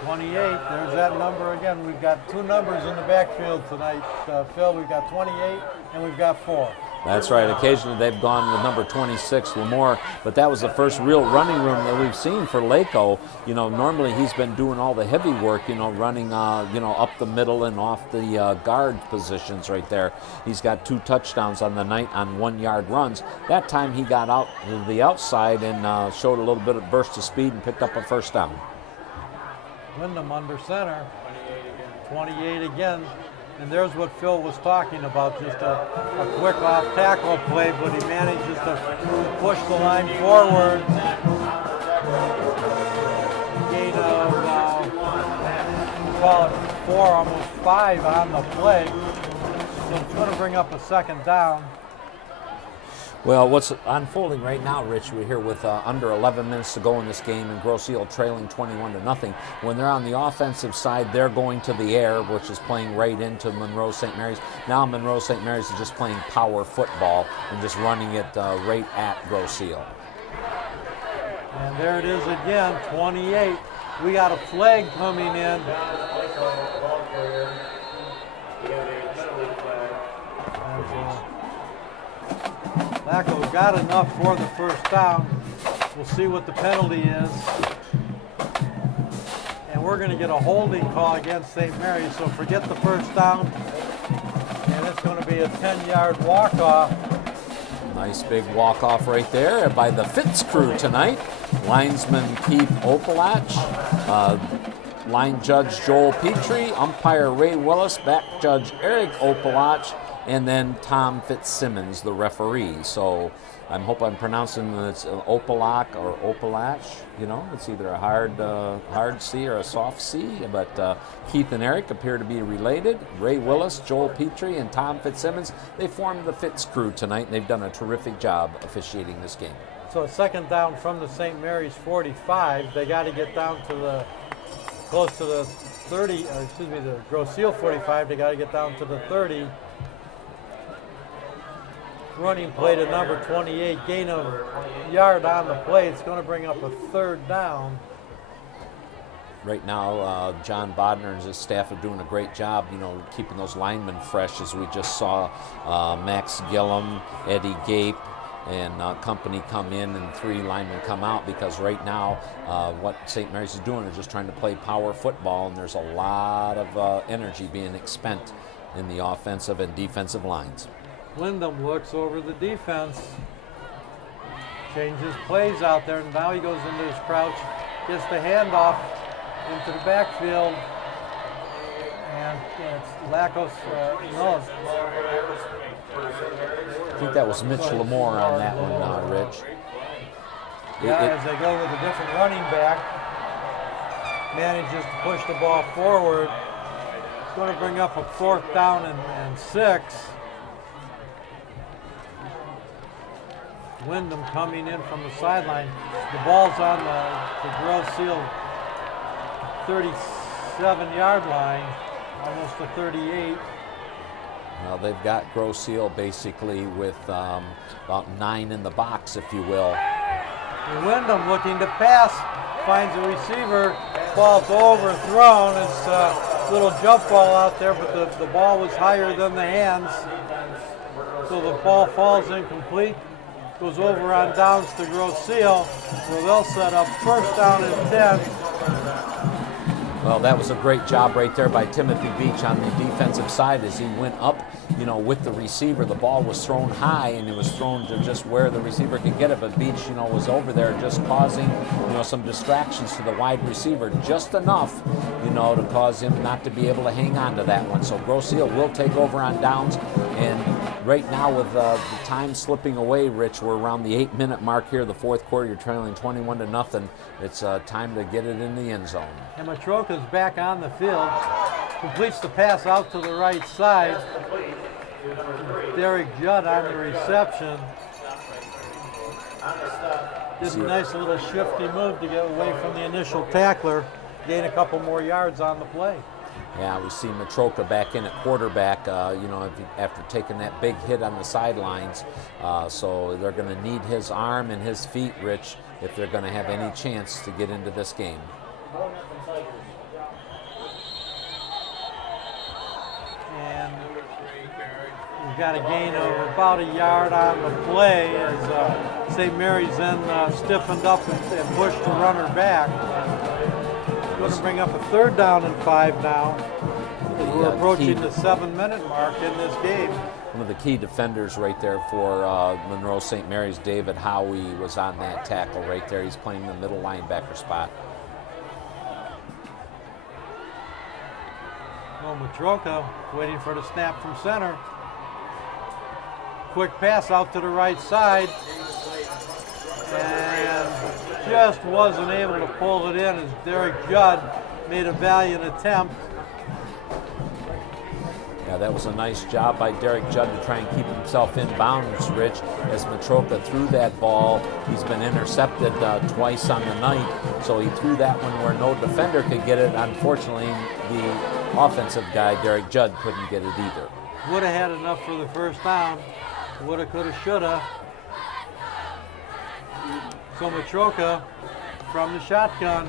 28, there's that number again. We've got 2 numbers in the backfield tonight, Phil. We've got 28 and we've got 4. That's right. Occasionally they've gone with number 26, Lamore, but that was the first real running room that we've seen for Laco. Normally he's been doing all the heavy work, running, up the middle and off the guard positions right there. He's got 2 touchdowns on the night on 1-yard runs. That time he got out to the outside and showed a little bit of burst of speed and picked up a 1st down. Wyndham under center, 28 again. And there's what Phil was talking about, just a quick off-tackle play, but he manages to push the line forward. Gain of, call it 4, almost 5 on the play. So it's going to bring up a 2nd down. Well, what's unfolding right now, Rich, we're here with under 11 minutes to go in this game, and Grosse trailing 21-0. When they're on the offensive side, they're going to the air, which is playing right into Monroe St. Mary's. Now Monroe St. Mary's is just playing power football and just running it right at Grosse. And there it is again, 28. We got a flag coming in. Laco got enough for the 1st down. We'll see what the penalty is. And we're going to get a holding call against St. Mary's, so forget the 1st down. And it's going to be a 10-yard walk-off. Nice big walk-off right there by the Fitz crew tonight. Linesman Keith Opalach, line judge Joel Petrie, umpire Ray Willis, back judge Eric Opalach, and then Tom Fitzsimmons, the referee. So I hope I'm pronouncing it's Opalach or Opalach. You know, it's either a hard C or a soft C. But Keith and Eric appear to be related. Ray Willis, Joel Petrie, and Tom Fitzsimmons, they formed the Fitz crew tonight, and they've done a terrific job officiating this game. So second down from the St. Mary's 45. They got to get down to the close to the 30. The Grosse 45. They got to get down to the 30. Running play to number 28, gain of yard on the play. It's going to bring up a third down. Right now, John Bodner and his staff are doing a great job, you know, keeping those linemen fresh, as we just saw Max Gillum, Eddie Gape, and company come in and 3 linemen come out, because right now what St. Mary's is doing is just trying to play power football, and there's a lot of energy being expended in the offensive and defensive lines. Wyndham looks over the defense, changes plays out there, and now he goes into his crouch, gets the handoff into the backfield, and it's Lacos. No, I think that was Mitch Lamore on that one, Rich. As they go with a different running back, manages to push the ball forward. It's going to bring up a 4th down and 6. Wyndham coming in from the sideline. The ball's on the Grosse 37-yard line, almost the 38. Well, they've got Grosse basically with about 9 in the box, if you will. And Wyndham looking to pass, finds a receiver, ball's overthrown. It's a little jump ball out there, but the ball was higher than the hands. So the ball falls incomplete. Goes over on downs to Grosse, where they'll set up 1st down and 10. Well, that was a great job right there by Timothy Beach on the defensive side as he went up, you know, with the receiver. The ball was thrown high, and it was thrown to just where the receiver could get it, but Beach, you know, was over there just causing, you know, some distractions to the wide receiver, just enough, you know, to cause him not to be able to hang on to that one. So Grosse will take over on downs, and right now with the time slipping away, Rich, we're around the 8-minute mark here, the 4th quarter. You're trailing 21-0. It's time to get it in the end zone. And Matroka's back on the field, completes the pass out to the right side. Derek Judd on the reception. Did a nice little shifty move to get away from the initial tackler, gain a couple more yards on the play. Yeah, we see Matroka back in at quarterback, you know, after taking that big hit on the sidelines. So they're going to need his arm and his feet, Rich, if they're going to have any chance to get into this game. And we've got a gain of about a yard on the play as St. Mary's then stiffened up and pushed the runner back. Going to bring up a 3rd down and 5 now. We're approaching the 7-minute mark in this game. One of the key defenders right there for Monroe St. Mary's, David Howie, was on that tackle right there. He's playing the middle linebacker spot. Well, Matroka waiting for the snap from center. Quick pass out to the right side. And just wasn't able to pull it in as Derek Judd made a valiant attempt. Yeah, that was a nice job by Derek Judd to try and keep himself in bounds, Rich, as Matroka threw that ball. He's been intercepted twice on the night, so he threw that one where no defender could get it. Unfortunately, the offensive guy, Derek Judd, couldn't get it either. Would have had enough for the 1st down. Woulda, coulda, shoulda. So Matroka from the shotgun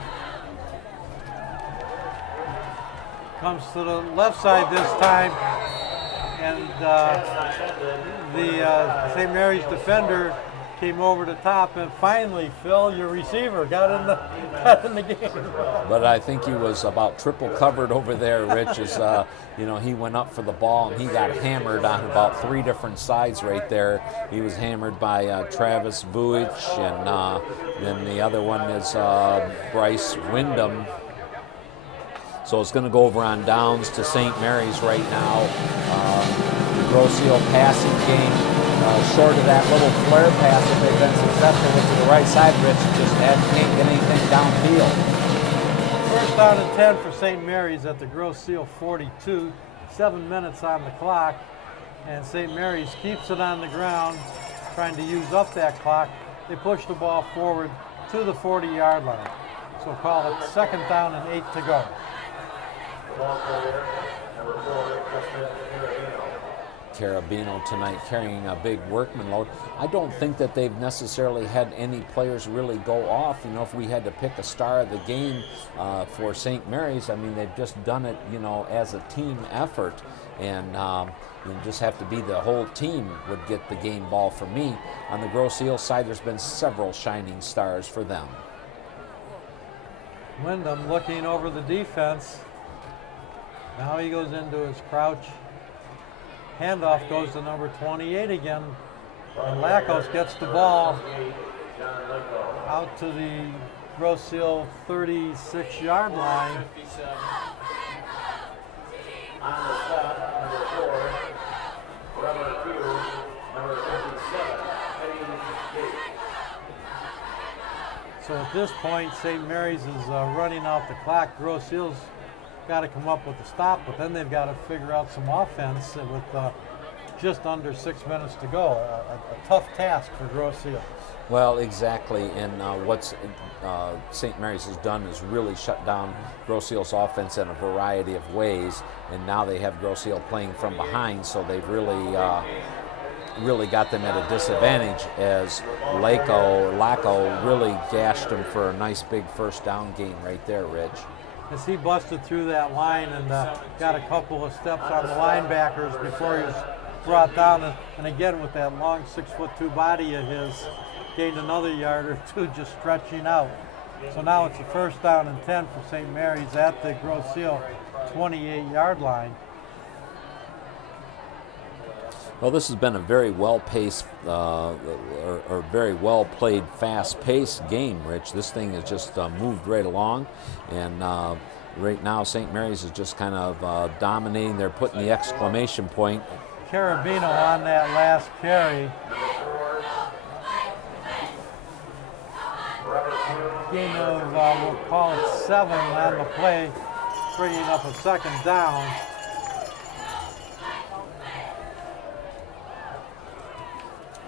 comes to the left side this time, and the St. Mary's defender came over the top, and finally, Phil, your receiver, got in the game. But I think he was about triple covered over there, Rich, as he went up for the ball and he got hammered on about 3 different sides right there. He was hammered by Travis Vujic, and then the other one is Bryce Wyndham. So it's going to go over on downs to St. Mary's right now. The Grosse passing game, short of that little flare pass that they've been successful with to the right side, Rich, just can't get anything downfield. First down and 10 for St. Mary's at the Grosse 42. 7 minutes on the clock, and St. Mary's keeps it on the ground, trying to use up that clock. They push the ball forward to the 40-yard line. So call it second down and 8 to go. Carabino tonight carrying a big workman load. I don't think that they've necessarily had any players really go off. If we had to pick a star of the game for St. Mary's, I mean, they've just done it, as a team effort, and you just have to be the whole team would get the game ball for me. On the Grosse Ile side, there's been several shining stars for them. Wyndham looking over the defense. Now he goes into his crouch. Handoff goes to number 28 again. And Lakos gets the ball out to the Grosse Ile 36-yard line. On the stop, number 4, number 2, number 57, Eddie. So at this point, St. Mary's is running out the clock. Grosse Ile's got to come up with a stop, but then they've got to figure out some offense with just under 6 minutes to go. A tough task for Grosse Ile. Well, exactly, and what St. Mary's has done is really shut down Grosse Ile's offense in a variety of ways, and now they have Grosse Ile playing from behind, so they've really got them at a disadvantage, as Laco really gashed them for a nice big first down game right there, Rich. As he busted through that line and got a couple of steps on the linebackers before he was brought down, and again with that long 6'2" body of his, gained another yard or two just stretching out. So now it's a first down and 10 for St. Mary's at the Grosse Ile 28-yard line. Well, this has been a very well-paced or very well-played, fast-paced game, Rich. This thing has just moved right along, and right now St. Mary's is just kind of dominating. They're putting the exclamation point. Carabino on that last carry. Gain of, we'll call it 7 on the play, bringing up a second down.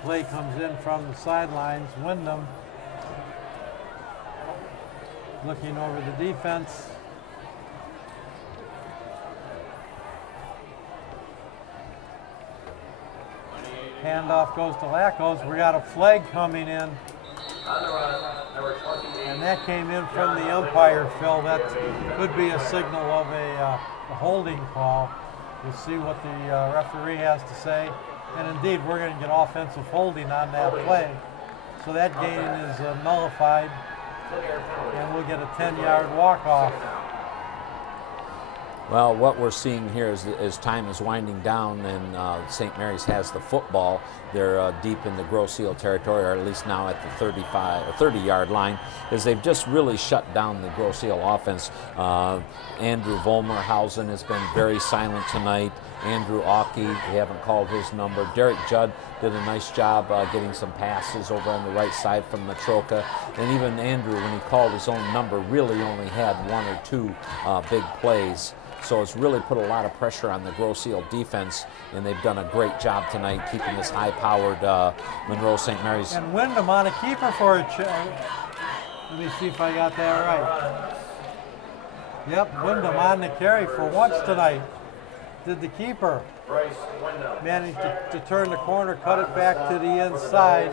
Play comes in from the sidelines. Wyndham looking over the defense. Handoff goes to Lakos. We got a flag coming in. And that came in from the umpire, Phil. That could be a signal of a holding call. We'll see what the referee has to say. And indeed, we're going to get offensive holding on that play. So that gain is nullified, and we'll get a 10-yard walk-off. Well, what we're seeing here is as time is winding down and St. Mary's has the football, they're deep in the Grosse Ile territory, or at least now at the 35 or 30-yard line, is they've just really shut down the Grosse Ile offense. Andrew Volmerhausen has been very silent tonight. Andrew Auke, we haven't called his number. Derek Judd did a nice job getting some passes over on the right side from Matroka. And even Andrew, when he called his own number, really only had 1 or 2 big plays. So it's really put a lot of pressure on the Grosse Ile defense, and they've done a great job tonight keeping this high-powered Monroe St. Mary's. And Wyndham on a keeper for a let me see if I got that right. Yep, Wyndham on the carry for once tonight. Did the keeper. Managed to turn the corner, cut it back to the inside.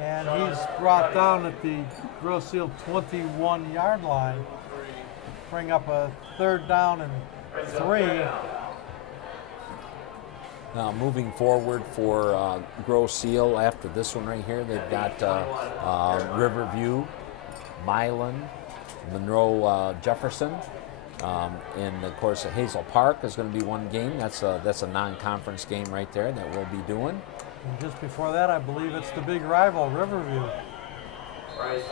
And he's brought down at the Grosse Ile 21-yard line. Bring up a third down and 3. Moving forward for Grosse after this one right here, they've got Riverview, Milan, Monroe Jefferson, and of course Hazel Park is going to be one game. That's a non-conference game right there that we'll be doing. And just before that, I believe it's the big rival, Riverview.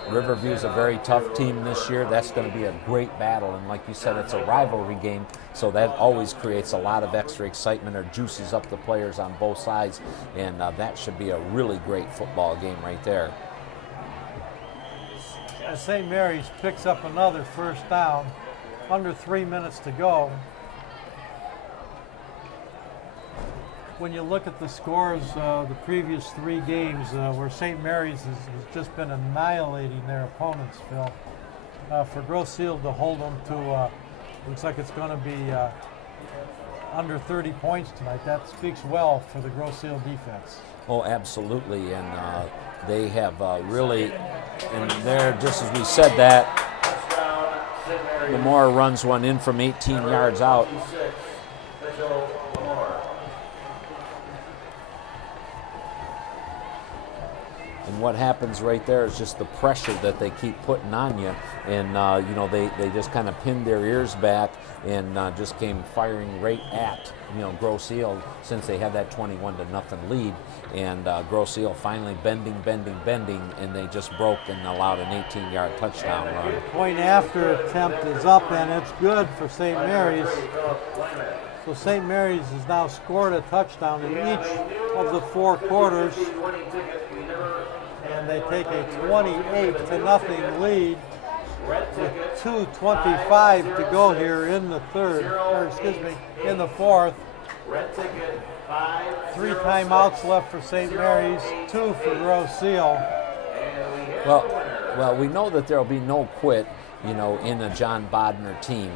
Riverview is a very tough team this year. That's going to be a great battle, and like you said, it's a rivalry game, so that always creates a lot of extra excitement or juices up the players on both sides, and that should be a really great football game right there. As St. Mary's picks up another first down, under 3 minutes to go. When you look at the scores the previous 3 games where St. Mary's has just been annihilating their opponents, Phil, for Grosse to hold them to, looks like it's going to be under 30 points tonight. That speaks well for the Grosse defense. Oh, absolutely, and they have really, and there, just as we said that, Lamar runs one in from 18 yards out. And what happens right there is just the pressure that they keep putting on you, and they just kind of pinned their ears back and just came firing right at Grosse since they had that 21-0 lead, and Grosse finally bending, and they just broke and allowed an 18-yard touchdown run. Point after attempt is up, and it's good for St. Mary's. So St. Mary's has now scored a touchdown in each of the 4 quarters. And they take a 28-0 lead with 2:25 to go here in the in the fourth. 3 timeouts left for St. Mary's, 2 for Grosse. Well, we know that there'll be no quit, in a John Bodner team,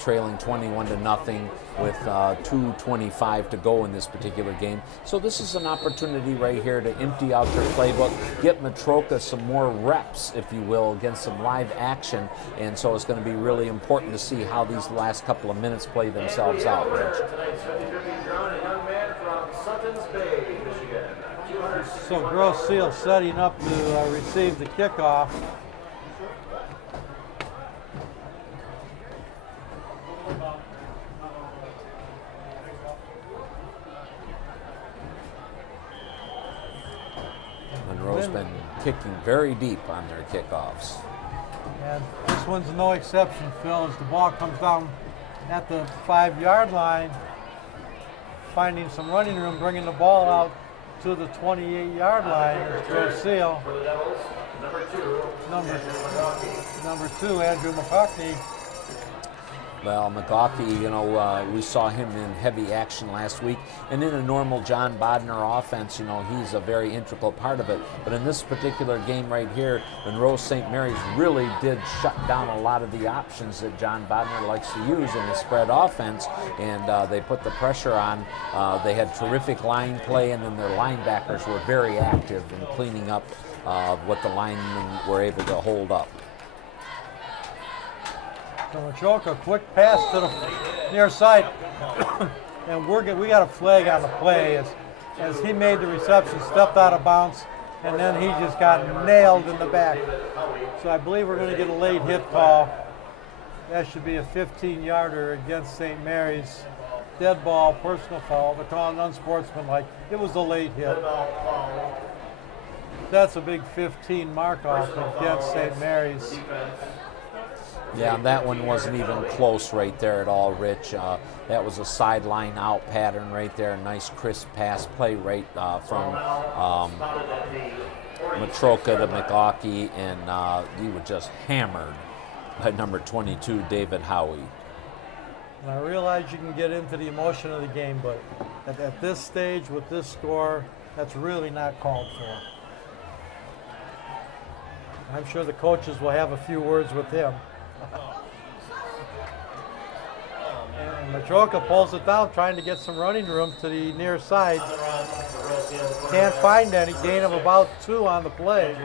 trailing 21-0 with 2:25 to go in this particular game. So this is an opportunity right here to empty out your playbook, get Matroka some more reps, if you will, against some live action. And so it's going to be really important to see how these last couple of minutes play themselves out, Rich. So Grosse setting up to receive the kickoff. Monroe's been kicking very deep on their kickoffs. And this one's no exception, Phil, as the ball comes down at the 5-yard line, finding some running room, bringing the ball out to the 28-yard line. It's Grosse. Number 2, Andrew McCockney. Well, McCockey, we saw him in heavy action last week, and in a normal John Bodner offense, he's a very integral part of it. But in this particular game right here, Monroe St. Mary's really did shut down a lot of the options that John Bodner likes to use in the spread offense, and they put the pressure on. They had terrific line play, and then their linebackers were very active in cleaning up what the linemen were able to hold up. So Matroka, quick pass to the near side, and we got a flag on the play as he made the reception, stepped out of bounds, and then he just got nailed in the back. So I believe we're going to get a late hit call. That should be a 15-yarder against St. Mary's. Dead ball, personal foul. They're calling unsportsmanlike. It was a late hit. That's a big 15 mark off against St. Mary's. Yeah, and that one wasn't even close right there at all, Rich. That was a sideline out pattern right there. Nice crisp pass play right from Matroka to McCockey, and he was just hammered by number 22, David Howie. And I realize you can get into the emotion of the game, but at this stage with this score, that's really not called for. I'm sure the coaches will have a few words with him. And Matroka pulls it down, trying to get some running room to the near side. Can't find any. Gain of about 2 on the play.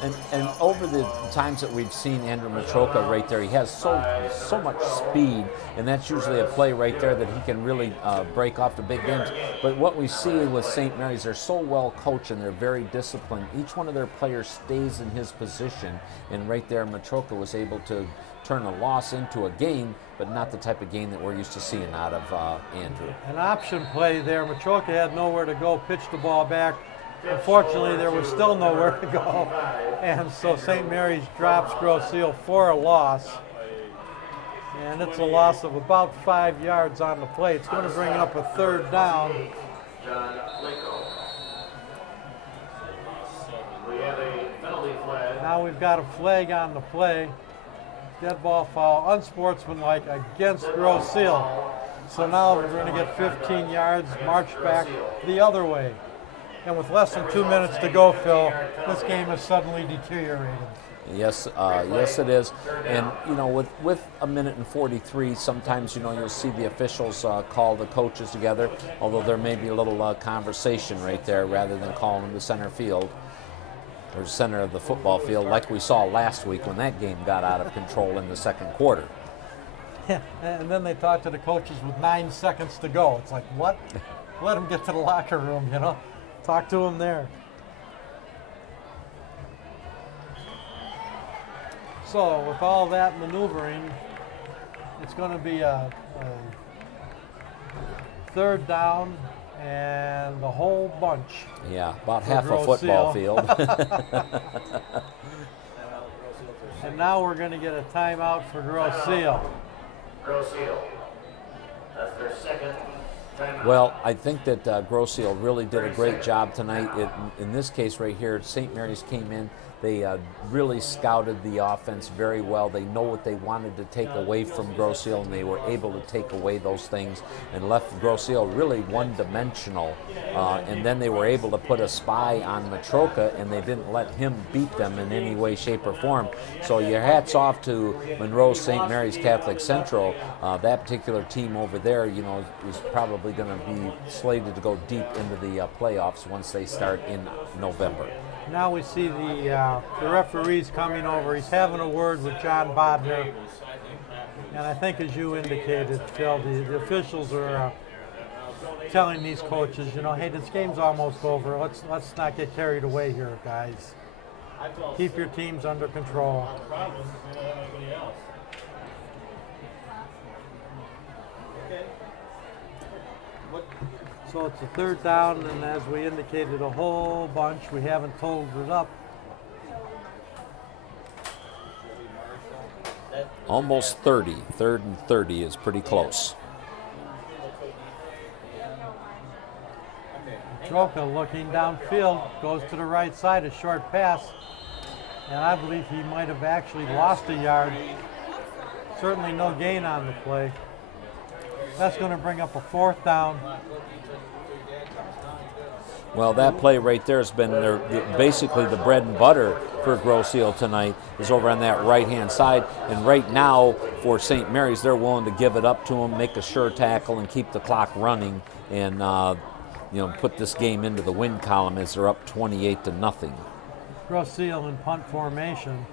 And over the times that we've seen Andrew Matroka right there, he has so much speed, and that's usually a play right there that he can really break off the big games. But what we see with St. Mary's, they're so well coached and they're very disciplined. Each one of their players stays in his position, and right there Matroka was able to turn a loss into a gain, but not the type of gain that we're used to seeing out of Andrew. An option play there. Matroka had nowhere to go, pitched the ball back. Unfortunately, there was still nowhere to go, and so St. Mary's drops Grosse for a loss, and it's a loss of about 5 yards on the play. It's going to bring up a third down. John Linko. We have a penalty flag. Now we've got a flag on the play. Dead ball foul, unsportsmanlike against Grosse. So now we're going to get 15 yards, march back the other way. And with less than 2 minutes to go, Phil, this game has suddenly deteriorated. Yes, yes, it is. And you know, with a minute and 43, sometimes you'll see the officials call the coaches together. Although there may be a little conversation right there, rather than calling them to center field or center of the football field, like we saw last week when that game got out of control in the second quarter. Yeah, and then they talk to the coaches with 9 seconds to go. It's like, what? Let them get to the locker room, Talk to them there. So with all that maneuvering, it's going to be a third down and the whole bunch. Yeah, about For half a Grosse. football field. And now we're going to get a timeout for Grosse. Grosse. That's their second timeout. Well, I think that Grosse really did a great job tonight. In this case right here, St. Mary's came in. They really scouted the offense very well. They know what they wanted to take away from Grosse, and they were able to take away those things and left Grosse really one-dimensional. And then they were able to put a spy on Matroka, and they didn't let him beat them in any way, shape, or form. So your hats off to Monroe St. Mary's Catholic Central. That particular team over there, is probably going to be slated to go deep into the playoffs once they start in November. Now we see the referees coming over. He's having a word with John Bodner. And I think, as you indicated, Phil, the officials are telling these coaches, hey, this game's almost over. Let's not get carried away here, guys. Keep your teams under control. So it's a third down, and as we indicated, a whole bunch. We haven't totaled it up. Almost 30. Third and 30 is pretty close. Troka looking downfield, goes to the right side, a short pass, and I believe he might have actually lost a yard. Certainly no gain on the play. That's going to bring up a fourth down. Well, that play right there has been basically the bread and butter for Grosse tonight, is over on that right-hand side. And right now, for St. Mary's, they're willing to give it up to him, make a sure tackle, and keep the clock running, and put this game into the win column as they're up 28-0. Grosse in punt formation.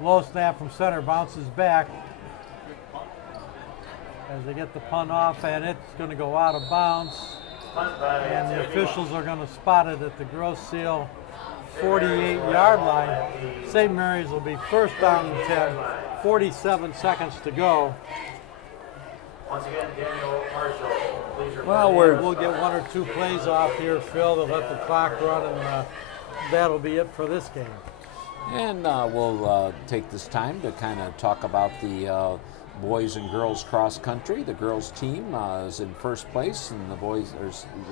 Low snap from center, bounces back as they get the punt off, and it's going to go out of bounds. And the officials are going to spot it at the Grosse 48-yard line. St. Mary's will be first down and 10, 47 seconds to go. Once again, Daniel Marshall, please report. Well, We'll get one or two plays off here, Phil, to let the clock run, and that'll be it for this game. And we'll take this time to kind of talk about the boys and girls cross country. The girls team is in first place, and the boys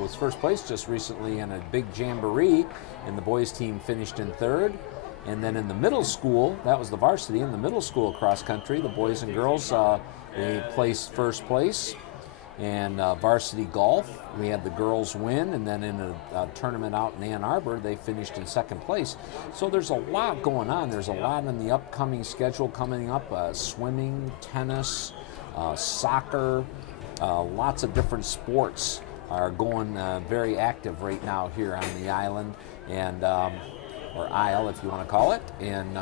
was first place just recently in a big jamboree, and the boys team finished in third. And then in the middle school, that was the varsity. In the middle school cross country, the boys and girls they placed first place. And varsity golf, we had the girls win, and then in a tournament out in Ann Arbor, they finished in second place. So there's a lot going on. There's a lot in the upcoming schedule coming up. Swimming, tennis, soccer, lots of different sports are going very active right now here on the island. And or aisle, if you want to call it. And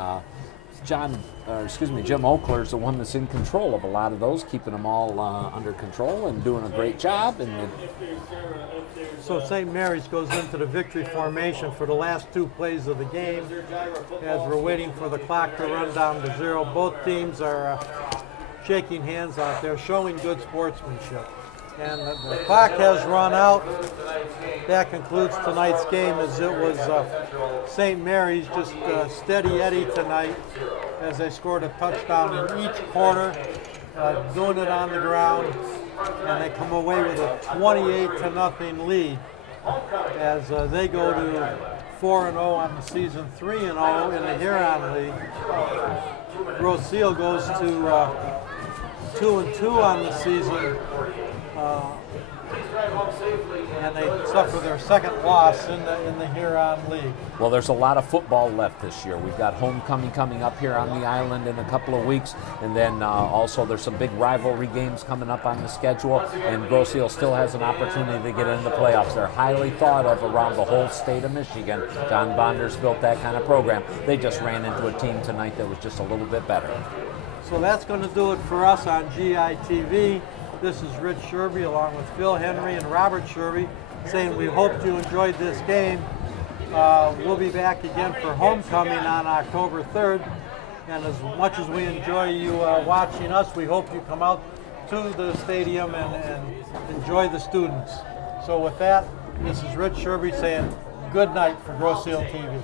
Jim Oakler is the one that's in control of a lot of those, keeping them all under control and doing a great job. And So St. Mary's goes into the victory formation for the last 2 plays of the game as we're waiting for the clock to run down to 0. Both teams are shaking hands out there, showing good sportsmanship. And the clock has run out. That concludes tonight's game, as it was St. Mary's just steady Eddie tonight as they scored a touchdown in each quarter, doing it on the ground, and they come away with a 28-0 lead as they go to 4-0 on the season, 3-0 in the Huron League. Grosse goes to 2-2 on the season, and they suffer their second loss in the Huron League. well, there's a lot of football left this year. We've got homecoming coming up here on the island in a couple of weeks, and then also there's some big rivalry games coming up on the schedule, and Grosse still has an opportunity to get into the playoffs. They're highly thought of around the whole state of Michigan. John Bonder's built that kind of program. They just ran into a team tonight that was just a little bit better. So that's going to do it for us on GITV. This is Rich Sherby along with Phil Henry and Robert Sherby saying we hope you enjoyed this game. We'll be back again for homecoming on October 3rd. And as much as we enjoy you watching us, we hope you come out to the stadium and enjoy the students. So with that, this is Rich Sherby saying good night for Grosse TV.